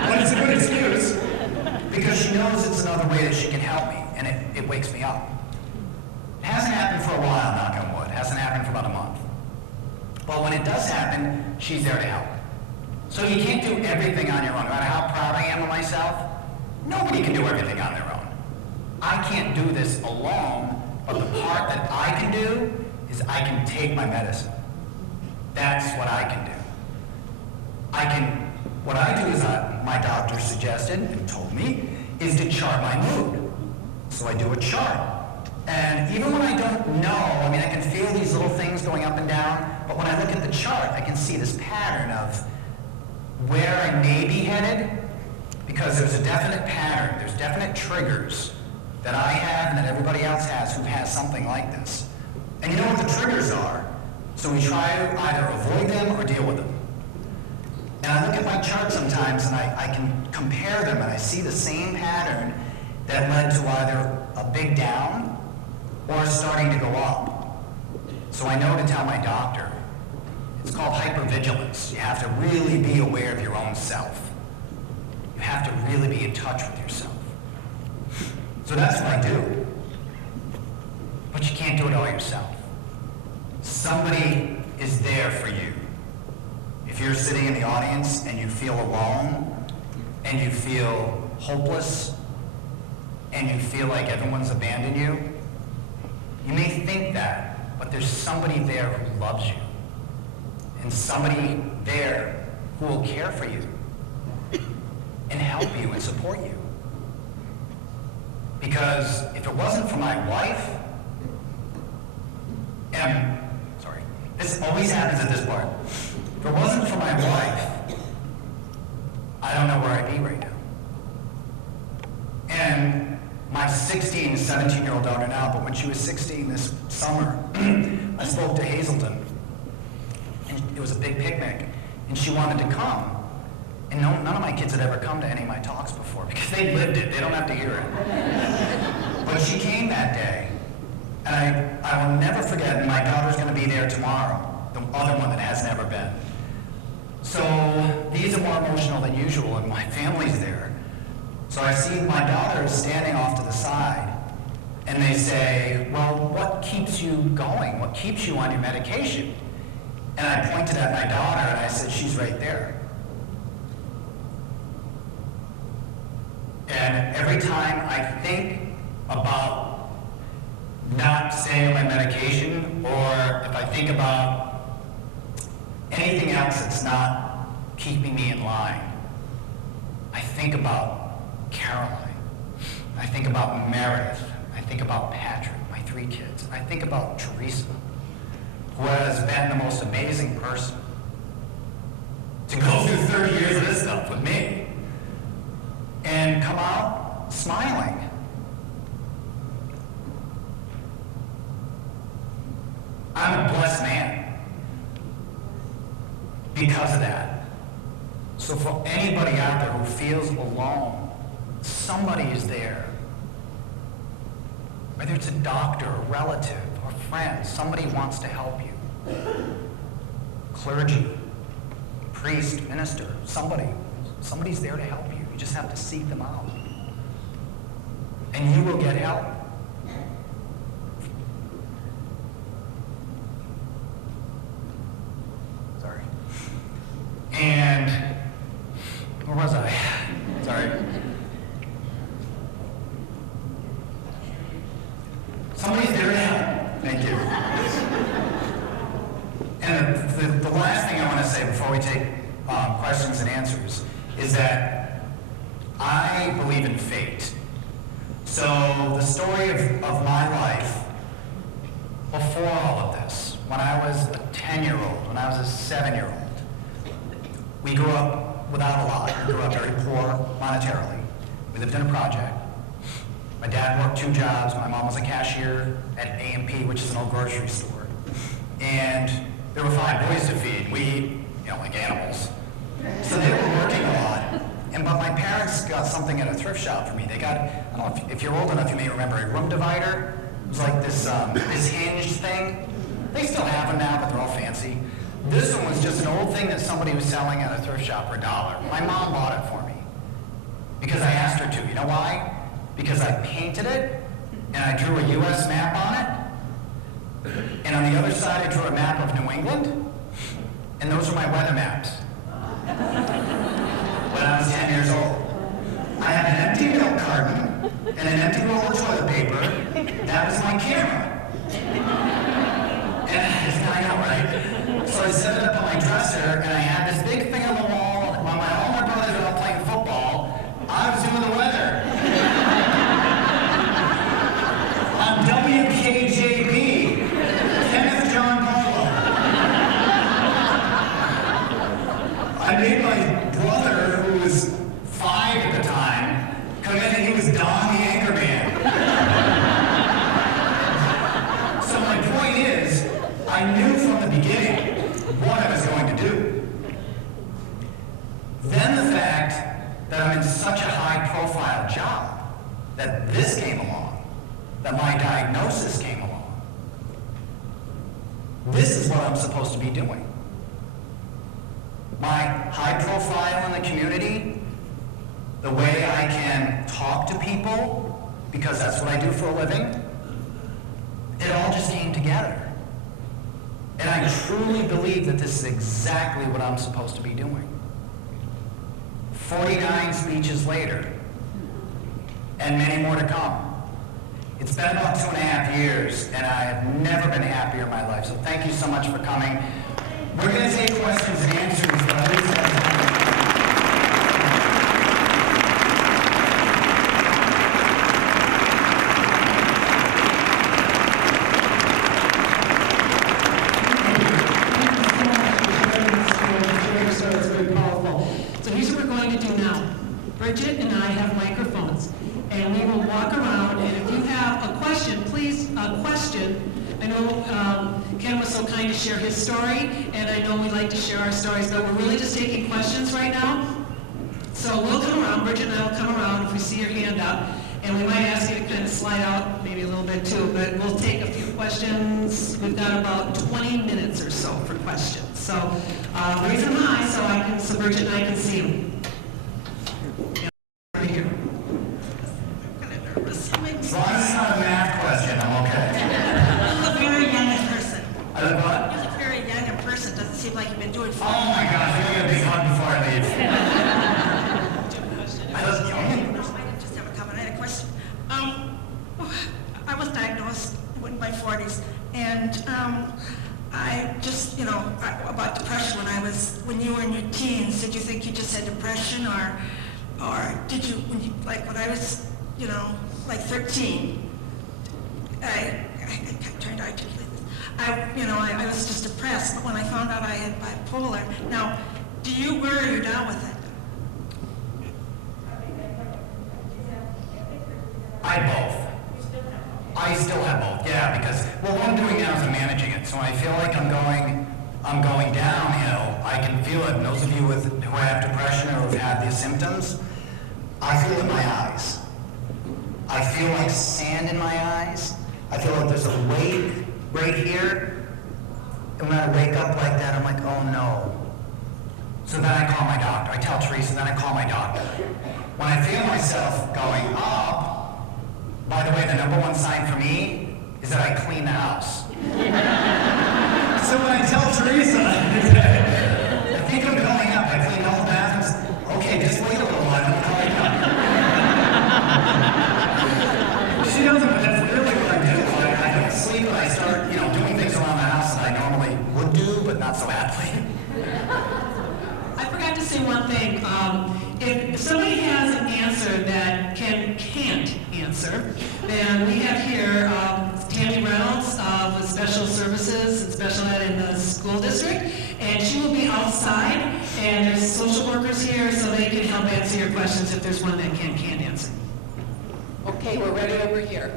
But it's a good excuse, because she knows it's another way that she can help me, and it wakes me up. It hasn't happened for a while, knock on wood. It hasn't happened for about a month. But when it does happen, she's there to help. So you can't do everything on your own. No matter how proud I am of myself, nobody can do everything on their own. I can't do this alone, but the part that I can do is I can take my medicine. That's what I can do. What I do is my doctor suggested and told me is to chart my mood. So I do a chart. And even when I don't know, I can feel these little things going up and down, but when I look at the chart, I can see this pattern of where I may be headed, because there's a definite pattern, there's definite triggers that I have and that everybody else has who has something like this. And you know what the triggers are, so we try to either avoid them or deal with them. And I look at my chart sometimes and I can compare them and I see the same pattern that led to either a big down or starting to go up. So I know to tell my doctor, it's called hypervigilance. You have to really be aware of your own self. You have to really be in touch with yourself. So that's what I do. But you can't do it all yourself. somebody is there for you. If you're sitting in the audience and you feel alone, and you feel hopeless, and you feel like everyone's abandoned you, you may think that, but there's somebody there who loves you, and somebody there who will care for you, and help you and support you. Because if it wasn't for my wife, and sorry, this always happens at this part. If it wasn't for my wife, I don't know where I'd be right now. And my 16, 17-year-old daughter now, but when she was 16 this summer, I spoke to Hazelton, and it was a big picnic, and she wanted to come. And none of my kids had ever come to any of my talks before, because they lived it, they don't have to hear it. But she came that day, and I will never forget, and my daughter's gonna be there tomorrow, the other one that has never been. So these are more emotional than usual, and my family's there. So I see my daughter standing off to the side, and they say, well, what keeps you going? What keeps you on your medication? And I pointed at my daughter, and I said, she's right there. And every time I think about not staying on my medication, or if I think about anything else that's not keeping me in line, I think about Caroline. I think about Meredith. I think about Patrick, my 3 kids. I think about Teresa, who has been the most amazing person to go through 30 years of this stuff with me and come out smiling. I'm a blessed man because of that. So for anybody out there who feels alone, somebody is there. Whether it's a doctor, a relative, or friend, somebody wants to help you. Clergy, priest, minister, somebody's there to help you. You just have to seek them out. And you will get help. Sorry. And where was I? Sorry. Somebody's there to help. Thank you. And the last thing I want to say before we take questions and answers is that I believe in fate. So the story of my life before all of this, when I was a 10-year-old, when I was a 7-year-old, we grew up without a lot. We grew up very poor monetarily. We lived in a project. My dad worked 2 jobs. My mom was a cashier at A&P, which is an old grocery store. And there were 5 boys to feed. We eat, like animals. So they were working a lot. But my parents got something at a thrift shop for me. They got, I don't know if you're old enough, you may remember a room divider. It was like this hinged thing. They still have them now, but they're all fancy. This one was just an old thing that somebody was selling at a thrift shop for $1. My mom bought it for me because I asked her to. You know why? Because I painted it, and I drew a U.S. map on it, and on the other side I drew a map of New England, and those were my weather maps. When I was 10 years old. I had an empty milk carton and an empty roll of toilet paper. That was my camera. And I know, right? So I set it up on my dresser, and I had this big thing on the wall. While all my brothers were all playing football, I was doing the weather. On WKJB, Kenneth John Barlow. I made my brother, who was 5 at the time, come in and he was Don the Anchorman. So my point is, I knew from the beginning what I was going to do. Then the fact that I'm in such a high-profile job, that this came along, that my diagnosis came along. This is what I'm supposed to be doing. My high profile in the community, the way I can talk to people, because that's what I do for a living, it all just came together. And I truly believe that this is exactly what I'm supposed to be doing. 49 speeches later, and many more to come. It's been about 2.5 years, and I have never been happier in my life. So thank you so much for coming. We're going to take questions and answers, but I least have time. Bridget and I have microphones, and we will walk around, and if you have a question, please, I know Ken was so kind to share his story, and I know we like to share our stories, but we're really just taking questions right now. So we'll come around, Bridget and I will come around if we see your hand up, and we might ask you to kind of slide out maybe a little bit too, but we'll take a few questions. We've got about 20 minutes or so for questions. So raise them high so Bridget and I can see them. As long as it's not a math question, I'm okay. You look very young in person. I look what? You look very young in person. Doesn't seem like you've been doing Oh my gosh, give me a big hug before I leave. I look young. I just have a comment. I had a question. I was diagnosed in my 40s, and I just, about depression when you were in your teens. Did you think you just had depression, or did you, when I was, like 13, I'm trying to articulate this. I was just depressed, but when I found out I had bipolar, now, where are you now with it? I still have both, yeah, because, what I'm doing now is I'm managing it. So when I feel like I'm going downhill, I can feel it. And those of you who have depression or who've had these symptoms, I feel it in my eyes. I feel like sand in my eyes. I feel like there's a weight right here. And when I wake up like that, I'm like, oh no. So then I call my doctor. I tell Teresa, then I call my doctor. When I feel myself going up, by the way, the number one sign for me is that I clean the house. So when I tell Teresa, I think I'm going up, I clean all the bathrooms. Okay, just wait a little while, I'm going up. She doesn't, but that's really what I do. I don't sleep, but I start, doing things around the house that I normally would do, but not so badly. I forgot to say one thing. If somebody has an answer that Ken can't answer, then we have here Tammy Reynolds with Special Services and Special Ed in the school district, and she will be outside, and there's social workers here so they can help answer your questions if there's one that Ken can't answer. Okay, we're ready over here.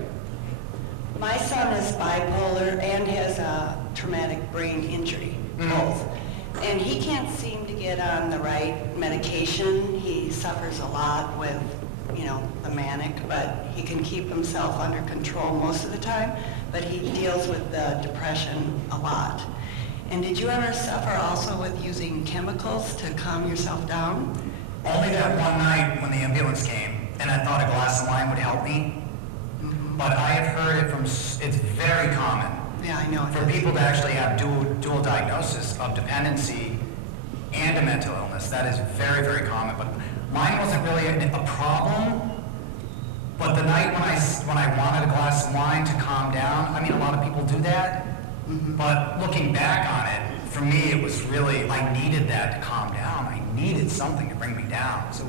My son is bipolar and has a traumatic brain injury, both. And he can't seem to get on the right medication. He suffers a lot with, the manic, but he can keep himself under control most of the time, but he deals with the depression a lot. And did you ever suffer also with using chemicals to calm yourself down? Only that one night when the ambulance came, and I thought a glass of wine would help me. But I have heard it it's very common. Yeah, I know. For people to actually have dual diagnosis of dependency and a mental illness, that is very, very common. But mine wasn't really a problem. But the night when I wanted a glass of wine to calm down, a lot of people do that. But looking back on it, for me, it was really, I needed that to calm down. I needed something to bring me down. So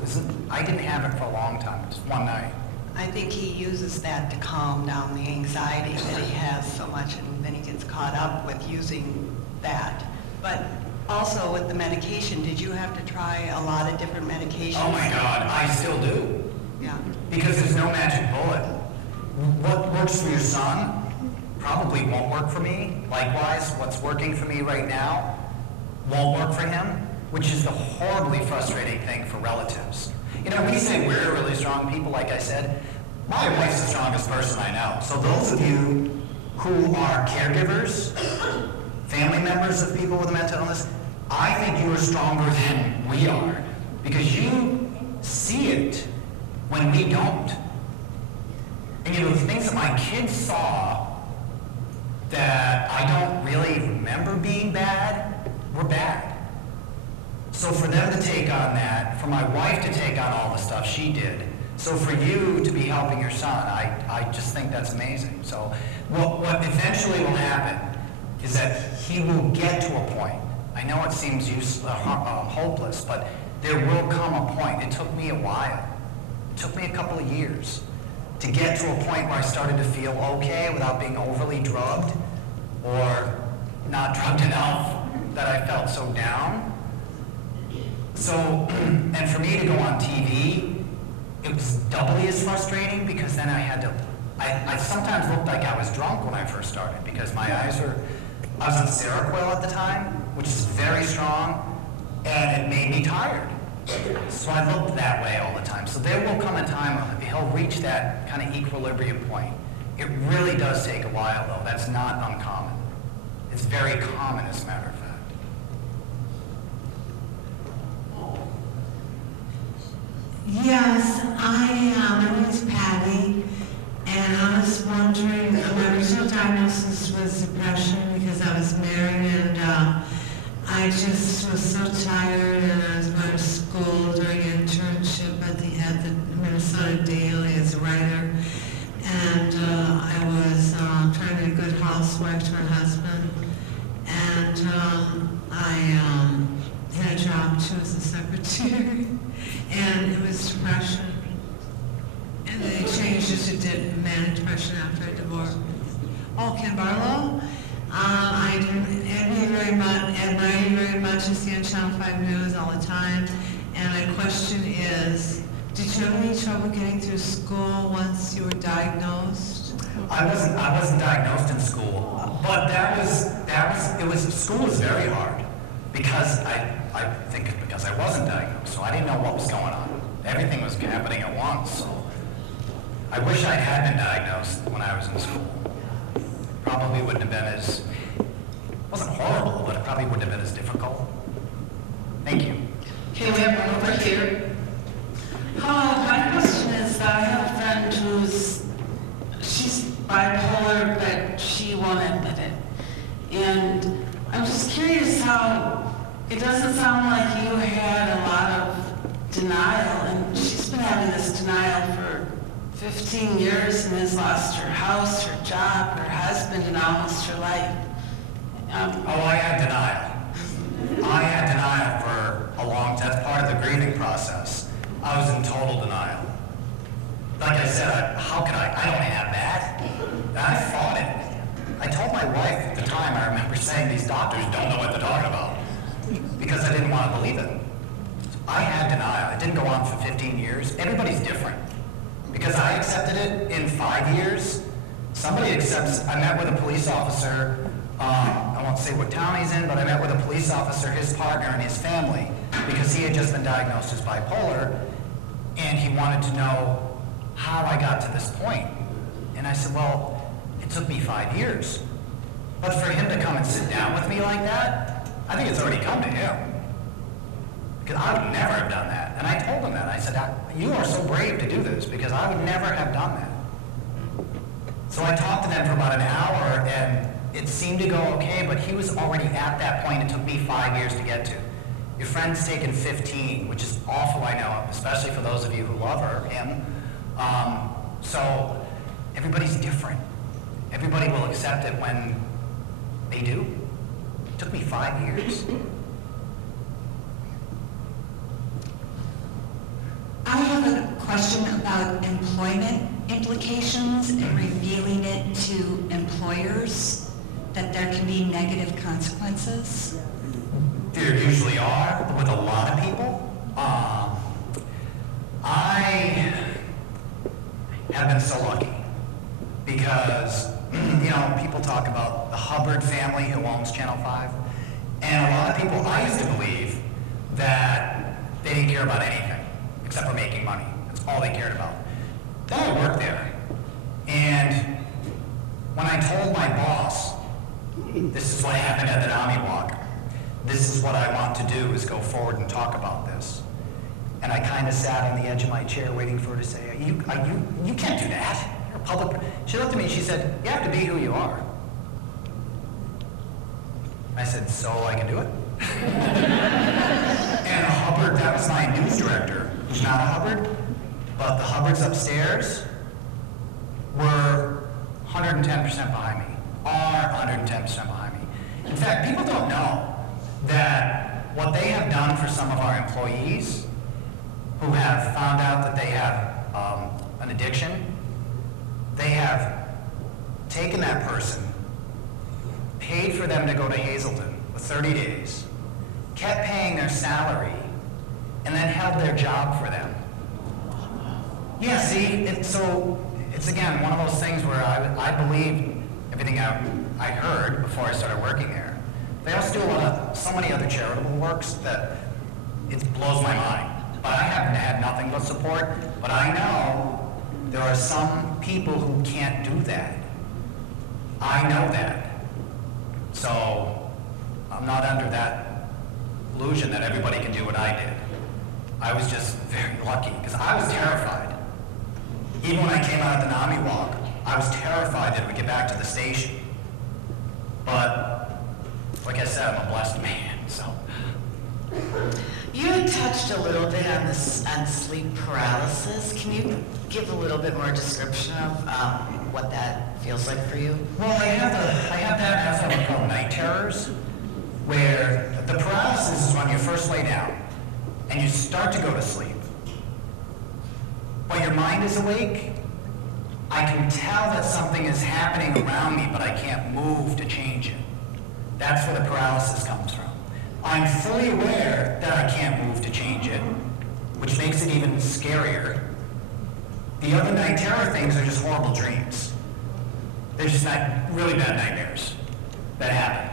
I didn't have it for a long time, just one night. I think he uses that to calm down the anxiety that he has so much, and then he gets caught up with using that. But also with the medication, did you have to try a lot of different medications? Oh my God, I still do. Yeah. Because there's no magic bullet. What works for your son probably won't work for me. Likewise, what's working for me right now won't work for him, which is the horribly frustrating thing for relatives. We say we're really strong people, like I said. My wife's the strongest person I know. So those of you who are caregivers, family members of people with mental illness, I think you are stronger than we are, because you see it when we don't. And the things that my kids saw that I don't really remember being were bad. So for them to take on that, for my wife to take on all the stuff she did, so for you to be helping your son, I just think that's amazing. So what eventually will happen is that he will get to a point. I know it seems hopeless, but there will come a point. It took me a while. It took me a couple of years to get to a point where I started to feel okay without being overly drugged or not drugged enough that I felt so down. So, and for me to go on TV, it was doubly as frustrating because then I sometimes looked like I was drunk when I first started because my eyes were, I was on Seroquel at the time, which is very strong, and it made me tired. So I looked that way all the time. So there will come a time when he'll reach that kind of equilibrium point. It really does take a while, though. That's not uncommon. It's very common, as a matter of fact. Yes, my name is Patty, and I was wondering, my original diagnosis was depression because I was married and I just was so tired and I was going to school during internship at the Minnesota Daily as a writer, and I was trying to be a good housewife to my husband, and I had a job too as a secretary. And it was depression. And they changed it to manic depression after I divorced. Oh, Ken Barlow? I admire you very much. I see you on Channel 5 News all the time. And my question is, did you have any trouble getting through school once you were diagnosed? I wasn't diagnosed in school, but school was very hard because I think it's because I wasn't diagnosed, so I didn't know what was going on. Everything was happening at once, so I wish I had been diagnosed when I was in school. Probably wouldn't have been as, it wasn't horrible, but it probably wouldn't have been as difficult. Thank you. Okay, we have one over here. Hello, my question is, I have a friend she's bipolar, but she won't admit it. And I'm just curious how, it doesn't sound like you had a lot of denial, and she's been having this denial for 15 years and has lost her house, her job, her husband, and almost her life. I had denial. I had denial for a long time. That's part of the grieving process. I was in total denial. Like I said, how could I don't have that. And I fought it. I told my wife at the time, I remember saying, these doctors don't know what they're talking about, because I didn't want to believe it. I had denial. It didn't go on for 15 years. Everybody's different. Because I accepted it in 5 years, somebody accepts, I met with a police officer, I won't say what town he's in, but I met with a police officer, his partner, and his family, because he had just been diagnosed as bipolar, and he wanted to know how I got to this point. And I said, well, it took me 5 years. But for him to come and sit down with me like that, I think it's already come to him. Because I would never have done that. And I told him that. I said, you are so brave to do this, because I would never have done that. So I talked to them for about an hour, and it seemed to go okay, but he was already at that point it took me 5 years to get to. Your friend's taken 15, which is awful, I know, especially for those of you who love him. So everybody's different. Everybody will accept it when they do. It took me 5 years. I have a question about employment implications and revealing it to employers, that there can be negative consequences. There usually are with a lot of people. I have been so lucky because, people talk about the Hubbard family who owns Channel 5. And a lot of people, I used to believe that they didn't care about anything except for making money. That's all they cared about. Then I worked there. And when I told my boss, this is what happened at the Nami Walk, this is what I want to do, is go forward and talk about this. And I kind of sat on the edge of my chair waiting for her to say, you can't do that. You're a public... She looked at me and she said, you have to be who you are. I said, so I can do it? And a Hubbard, that was my news director, who's not a Hubbard, but the Hubbards upstairs were 110% behind me, are 110% behind me. In fact, people don't know that what they have done for some of our employees who have found out that they have an addiction, they have taken that person, paid for them to go to Hazelden for 30 days, kept paying their salary, and then held their job for them. Yeah, see, it's again one of those things where I believe everything I heard before I started working there. They also do so many other charitable works that it blows my mind. But I haven't had nothing but support, but I know there are some people who can't do that. I know that. So I'm not under that illusion that everybody can do what I did. I was just very lucky because I was terrified. Even when I came out of the NAMI walk, I was terrified that we'd get back to the station. But like I said, I'm a blessed man, so. You had touched a little bit on on sleep paralysis. Can you give a little bit more description of what that feels like for you? Well, I have that as what we call night terrors, where the paralysis is when you first lay down and you start to go to sleep. But your mind is awake. I can tell that something is happening around me, but I can't move to change it. That's where the paralysis comes from. I'm fully aware that I can't move to change it, which makes it even scarier. The other night terror things are just horrible dreams. They're just not really bad nightmares that happen.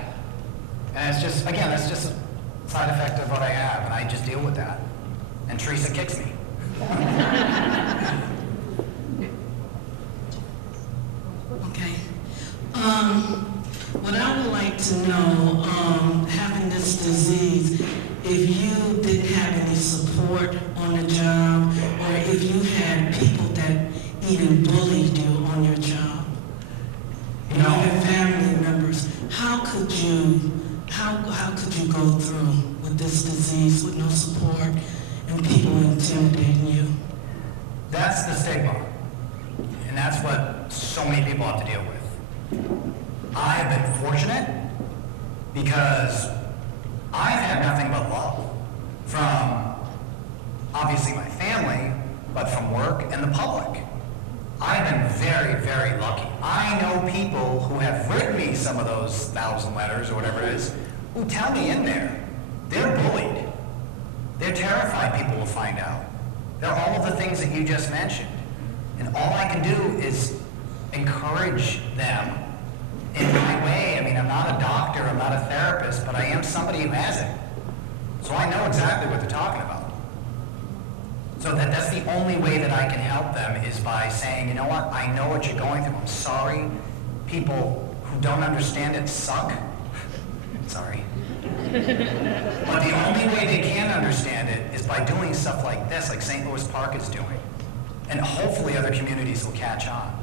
And it's just, again, that's just a side effect of what I have, and I just deal with that. And Teresa kicks me. Okay. What I would like to know, having this disease, if you didn't have any support on the job, or if you had people that even bullied you on your job, You know, even family members, how could you go through with this disease with no support and people intimidating you? that's the stigma. And that's what so many people have to deal with. I've been fortunate because I've had nothing but love from obviously my family, but from work and the public. I've been very, very lucky. I know people who have written me some of those 1,000 letters or whatever it is, who tell me in there, they're bullied. They're terrified people will find out. They're all of the things that you just mentioned. And all I can do is encourage them in my way. I mean, I'm not a doctor, I'm not a therapist, but I am somebody who has it. So I know exactly what they're talking about. So that's the only way that I can help them is by saying, you know what, I know what you're going through. I'm sorry. People who don't understand it suck. Sorry. But the only way they can understand it is by doing stuff like this, like St. Louis Park is doing. And hopefully other communities will catch on.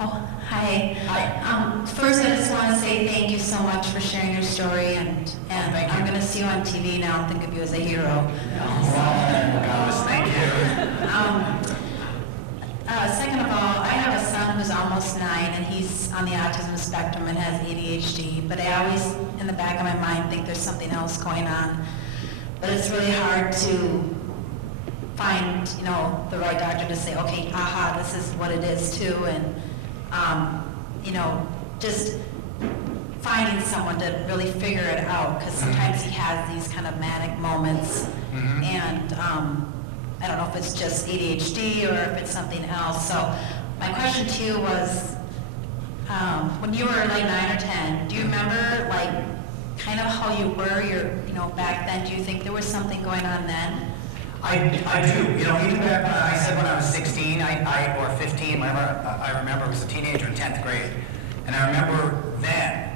Oh, hi. Hi. First, I just want to say thank you so much for sharing your story, and Thank you. I'm going to see you on TV now and think of you as a hero. Oh, gosh, thank you. Second of all, I have a son who's almost 9, and he's on the autism spectrum and has ADHD, but I always, in the back of my mind, think there's something else going on. But it's really hard to find, the right doctor to say, okay, aha, this is what it is too, and, just finding someone to really figure it out, because sometimes he has these kind of manic moments, and I don't know if it's just ADHD or if it's something else. So my question to you was, when you were like 9 or 10, do you remember like kind of how you were, back then? Do you think there was something going on then? I do. Even back when I said when I was 16, or 15, whenever I remember, I was a teenager in 10th grade. And I remember then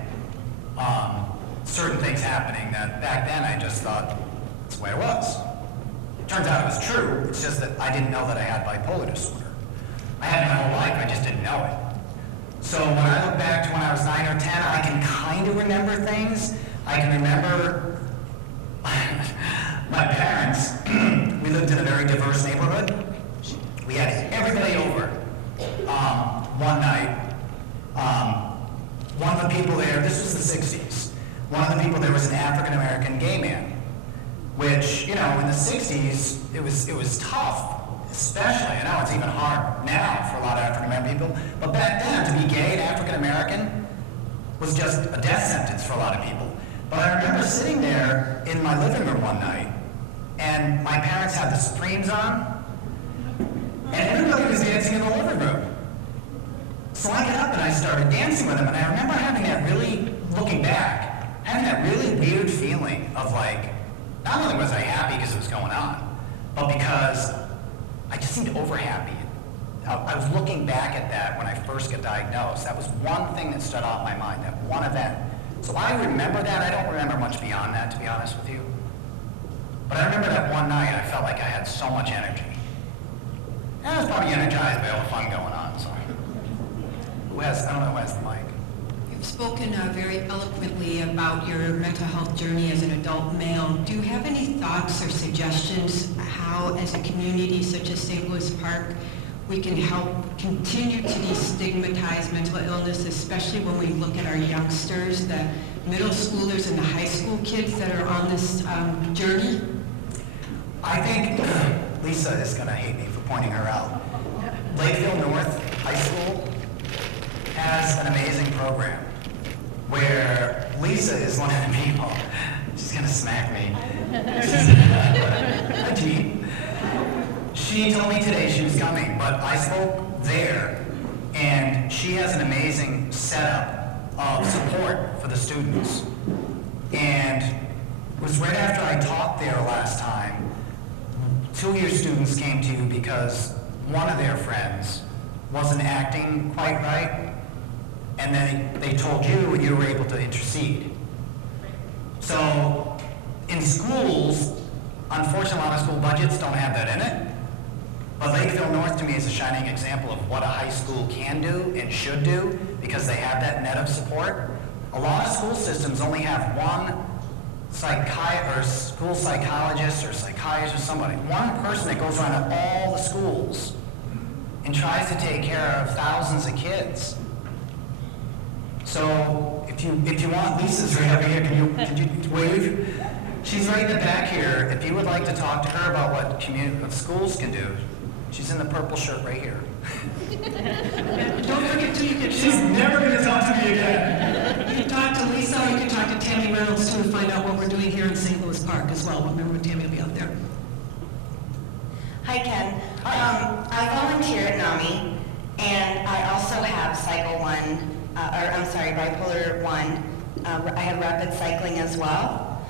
certain things happening that back then I just thought, that's the way it was. It turns out it was true. It's just that I didn't know that I had bipolar disorder. I had it my whole life, I just didn't know it. So when I look back to when I was 9 or or 10, I can kind of remember things. I can remember my parents, we lived in a very diverse neighborhood. We had everybody over one night. One of the people there, this was the 60s, one of the people there was an African-American gay man, which, you know, in the 60s, it was tough, especially, I know it's even hard now for a lot of African-American people, but back then, to be gay and African-American was just a death sentence for a lot of people. But I remember sitting there in my living room one night, and my parents had the Supremes on, and everybody was dancing in the living room. So I got up and I started dancing with them, and I remember having that really, looking back, having that really weird feeling of like, not only was I happy because it was going on, but because I just seemed over happy. I was looking back at that when I first got diagnosed. That was one thing that stood out in my mind, that one event. So I remember that. I don't remember much beyond that, to be honest with you. But I remember that one night I felt like I had so much energy. And I was probably energized by all the fun going on, so. I don't know who has the mic. You've spoken very eloquently about your mental health journey as an adult male. Do you have any thoughts or suggestions how, as a community such as St. Louis Park, we can help continue to destigmatize mental illness, especially when we look at our youngsters, the middle schoolers and the high school kids that are on this journey? I think Lisa is going to hate me for pointing her out. Lakeville North High School has an amazing program where Lisa is one of the people. She's going to smack me. Hi, Jean. She told me today she was coming, but I spoke there, and she has an amazing setup of support for the students. And it was right after I talked there last time, 2 of your students came to you because one of their friends wasn't acting quite right, and then they told you and you were able to intercede. So in schools, unfortunately, a lot of school budgets don't have that in it. But Lakeville North to me is a shining example of what a high school can do and should do because they have that net of support. A lot of school systems only have one school psychologist or psychiatrist or somebody, one person that goes around to all the schools and tries to take care of thousands of kids. So if you want, Lisa's right over here. Could you wave? She's right in the back here. If you would like to talk to her about what schools can do, she's in the purple shirt right here. Don't forget to, you can She's never going to talk to me again. You can talk to Lisa, or you can talk to Tammy Reynolds too, to find out what we're doing here in St. Louis Park as well. Remember, Tammy will be out there. Hi, Ken. I volunteer at NAMI, and I also have bipolar 1. I have rapid cycling as well.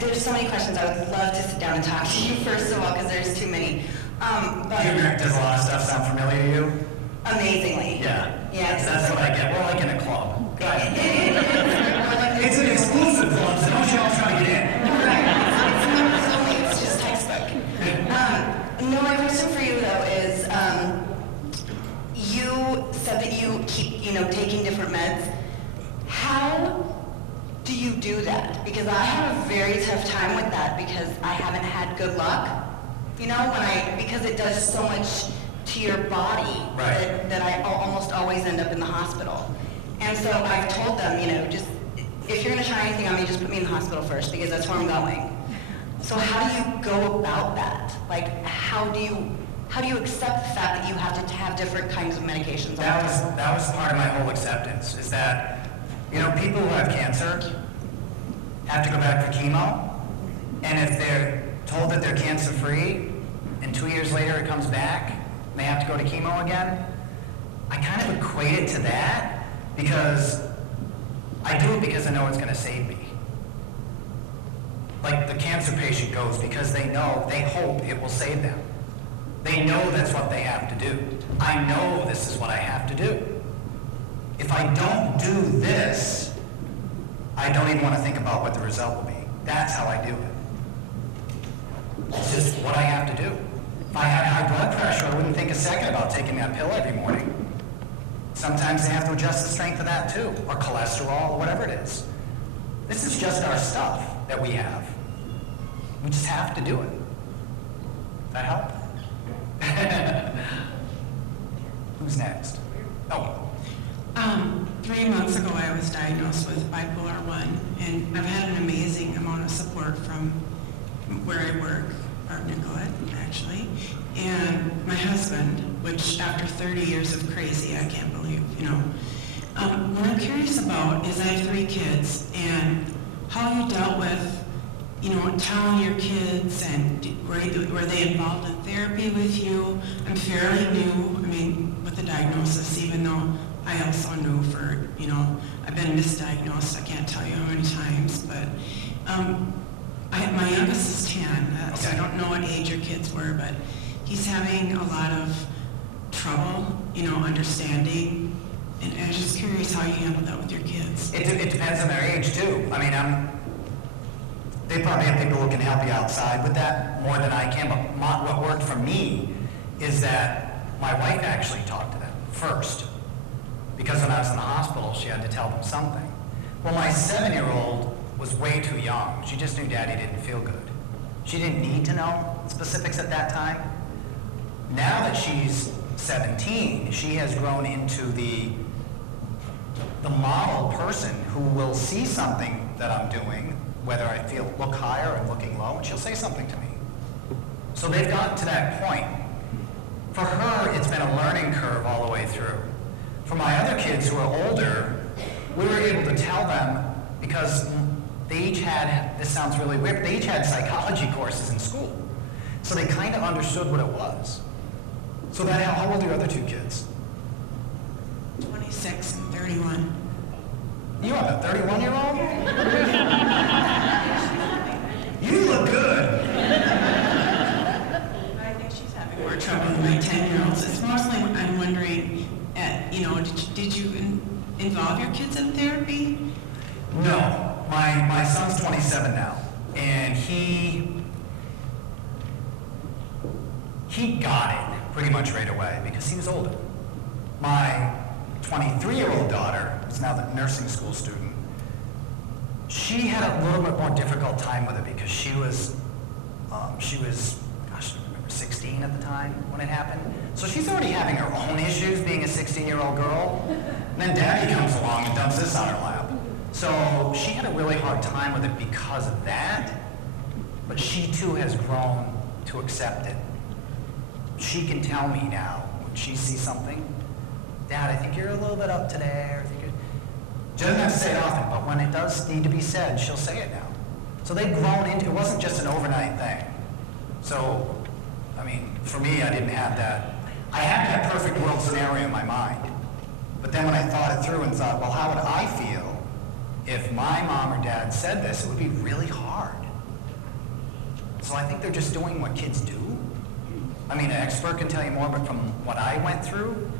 There's so many questions. I would love to sit down and talk to you, first of all, because there's too many. Does a lot of stuff sound familiar to you? Amazingly. Yeah. Yes. That's what I get. We're like in a club. Go ahead. It's an exclusive club, so don't you all try to get in. It's just textbook. No, my question for you though is, you said that you keep, taking different meds. How do you do that? Because I have a very tough time with that because I haven't had good luck. Because it does so much to your body Right. that I almost always end up in the hospital. And so I've told them, just if you're going to try anything on me, just put me in the hospital first because that's where I'm going. So how do you go about that? Like, how do you accept the fact that you have to have different kinds of medications? That was part of my whole acceptance, is that, people who have cancer have to go back for chemo, and if they're told that they're cancer-free, and 2 years later it comes back, and they have to go to chemo again, I kind of equate it to that, because I do it because I know it's going to save me. Like the cancer patient goes because they hope it will save them. They know that's what they have to do. I know this is what I have to do. If I don't do this, I don't even want to think about what the result will be. That's how I do it. It's just what I have to do. If I had high blood pressure, I wouldn't think a second about taking that pill every morning. Sometimes they have to adjust the strength of that too, or cholesterol, or whatever it is. This is just our stuff that we have. We just have to do it. Does that help? Who's next? Oh. 3 months ago, I was diagnosed with bipolar 1, and I've had an amazing amount of support from where I work, Barb Nicolette, actually, and my husband, which after 30 years of crazy, I can't believe, you know. What I'm curious about is I have 3 kids, and how you dealt with, you know, telling your kids, and were they involved in therapy with you? I'm fairly new, I mean, with the diagnosis, even though I also knew for, you know, I've been misdiagnosed, I can't tell you how many times, but my youngest is 10, so I don't know what age your kids were, but he's having a lot of trouble, you know, understanding, and I was just curious how you handle that with your kids. It depends on their age too. I mean, they probably have people who can help you outside with that more than I can, but what worked for me is that my wife actually talked to them first. Because when I was in the hospital, she had to tell them something. Well, my 7-year-old was way too young. She just knew Daddy didn't feel good. She didn't need to know specifics at that time. Now that she's 17, she has grown into the model person who will see something that I'm doing, whether I look higher or looking low, and she'll say something to me. So they've gotten to that point. For her, it's been a learning curve all the way through. For my other kids who are older, we were able to tell them because they each had, this sounds really weird, but they each had psychology courses in school. So they kind of understood what it was. So that, how old are your other 2 kids? 26 and 31. You have a 31-year-old? You look good. I think she's having more trouble than my 10-year-olds. It's mostly, I'm wondering, you know, did you involve your kids in therapy? No. My son's 27 now, and he got it pretty much right away because he was older. My 23-year-old daughter, who's now the nursing school student, she had a little bit more difficult time with it because she was, gosh, I remember 16 at the time when it happened. So she's already having her own issues being a 16-year-old girl. And then Daddy comes along and dumps this on her lap. So she had a really hard time with it because of that. But she too has grown to accept it. She can tell me now when she sees something, Dad, I think you're a little bit up today, or I think you're... She doesn't have to say it often, but when it does need to be said, she'll say it now. So they've grown into, it wasn't just an overnight thing. So, I mean, for me, I didn't have that. I had that perfect world scenario in my mind. But then when I thought it through and thought, well, how would I feel if my mom or dad said this? It would be really hard. So I think they're just doing what kids do. I mean, an expert can tell you more, but from what I went through,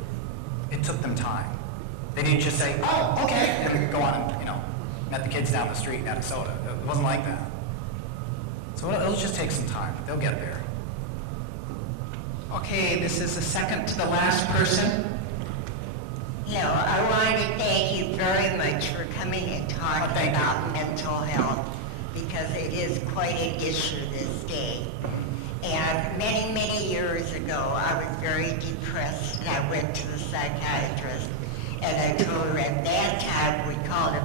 it took them time. They didn't just say, oh, okay, and go on and, you know, met the kids down the street and had a soda. It wasn't like that. So it'll just take some time. They'll get there. Okay, this is the second to the last person. You know, I want to thank you very much for coming and talking about mental health, because it is quite an issue this day. And many, many years ago, I was very depressed, and I went to the psychiatrist, and I told her at that time we called it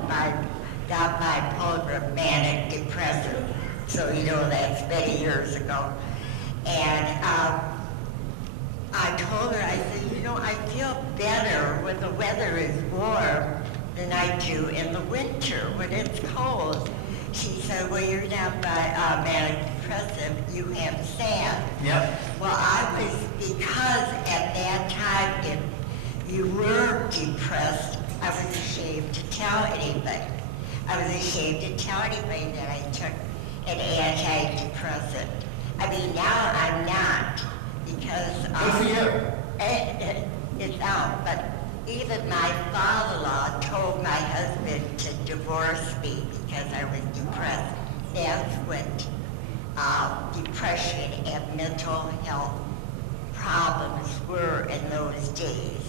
not bipolar, manic depressive. So, you know, that's many years ago. And I told her, I said, you know, I feel better when the weather is warm than I do in the winter when it's cold. She said, well, you're not manic depressive, you have SAD. Yep. Well, because at that time, if you were depressed, I was ashamed to tell anybody. I was ashamed to tell anybody that I took an antidepressant. I mean, now I'm not, because... Good for you. It's out, but even my father-in-law told my husband to divorce me because I was depressed. That's what depression and mental health problems were in those days.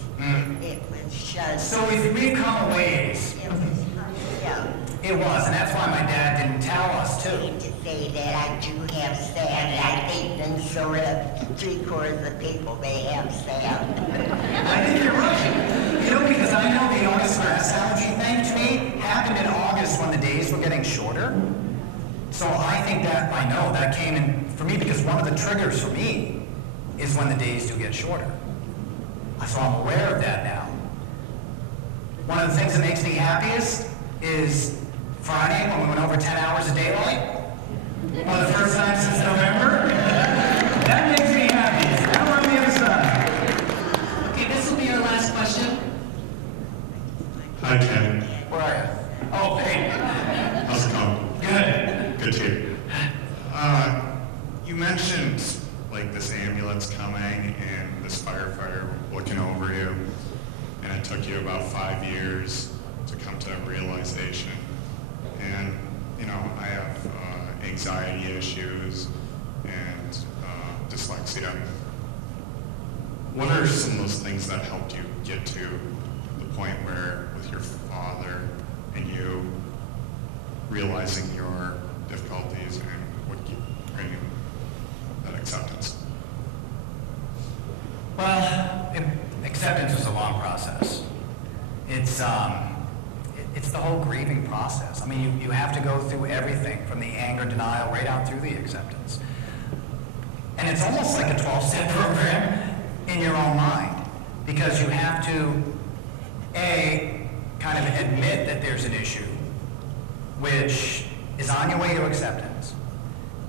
It was just, So we've come a ways. it was, yeah. It was, and that's why my dad didn't tell us I too. hate to say that, I do have sand, and I think then so do 3/4 of the people, they have sand. I think you're right. You know, because I know the August grass allergy thing to me happened in August when the days were getting shorter. So I think that, I know, that came in for me because one of the triggers for me is when the days do get shorter. So I'm aware of that now. One of the things that makes me happiest is Friday when we went over 10 hours of daylight. One of the first times since November. That makes me happy. Now we're on the other side. Okay, this will be our last question. Hi, Ken. Where are you? Oh, hey. How's it going? Good. Good to hear you. You mentioned like this ambulance coming and this firefighter looking over you, and it took you about 5 years to come to that realization. And you know, I have anxiety issues and dyslexia. What are some of those things that helped you get to the point where, with your father and you realizing your difficulties and what you bring that acceptance? Well, acceptance was a long process. It's the whole grieving process. I mean, you have to go through everything from the anger, denial, right out through the acceptance. And it's almost like a 12-step program in your own mind, because you have to, A, kind of admit that there's an issue, which is on your way to acceptance.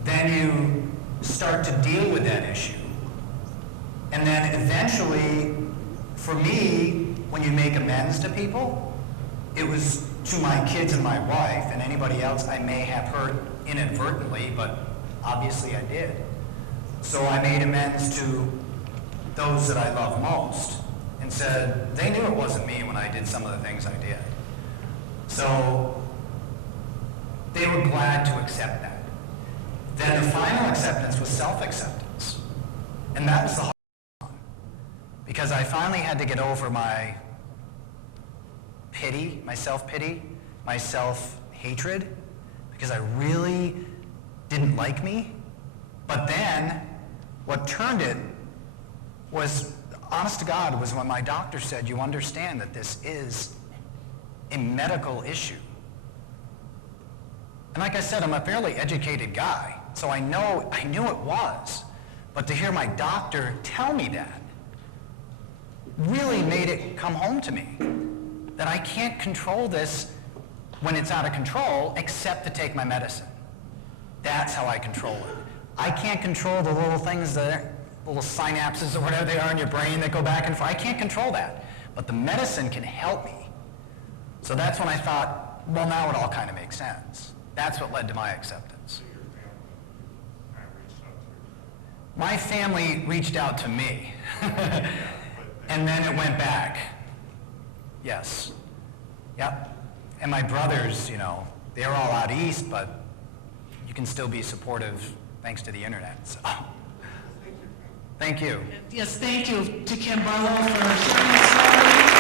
Then you start to deal with that issue. And then eventually, for me, when you make amends to people, it was to my kids and my wife and anybody else I may have hurt inadvertently, but obviously I did. So I made amends to those that I love most and said, they knew it wasn't me when I did some of the things I did. So they were glad to accept that. Then the final acceptance was self-acceptance. And that was the hard one. Because I finally had to get over my pity, my self-pity, my self-hatred, because I really didn't like me. But then, what turned it was, honest to God, was when my doctor said, you understand that this is a medical issue. And like I said, I'm a fairly educated guy, so I knew it was. But to hear my doctor tell me that really made it come home to me, that I can't control this when it's out of control except to take my medicine. That's how I control it. I can't control the little things, the little synapses or whatever they are in your brain that go back and forth. I can't control that. But the medicine can help me. So that's when I thought, well, now it all kind of makes sense. That's what led to my acceptance. My family reached out to me. And then it went back. Yes. Yep. And my brothers, you know, they're all out east, but you can still be supportive thanks to the internet. So. Thank you. Yes, thank you to Ken Barlow for sharing his story.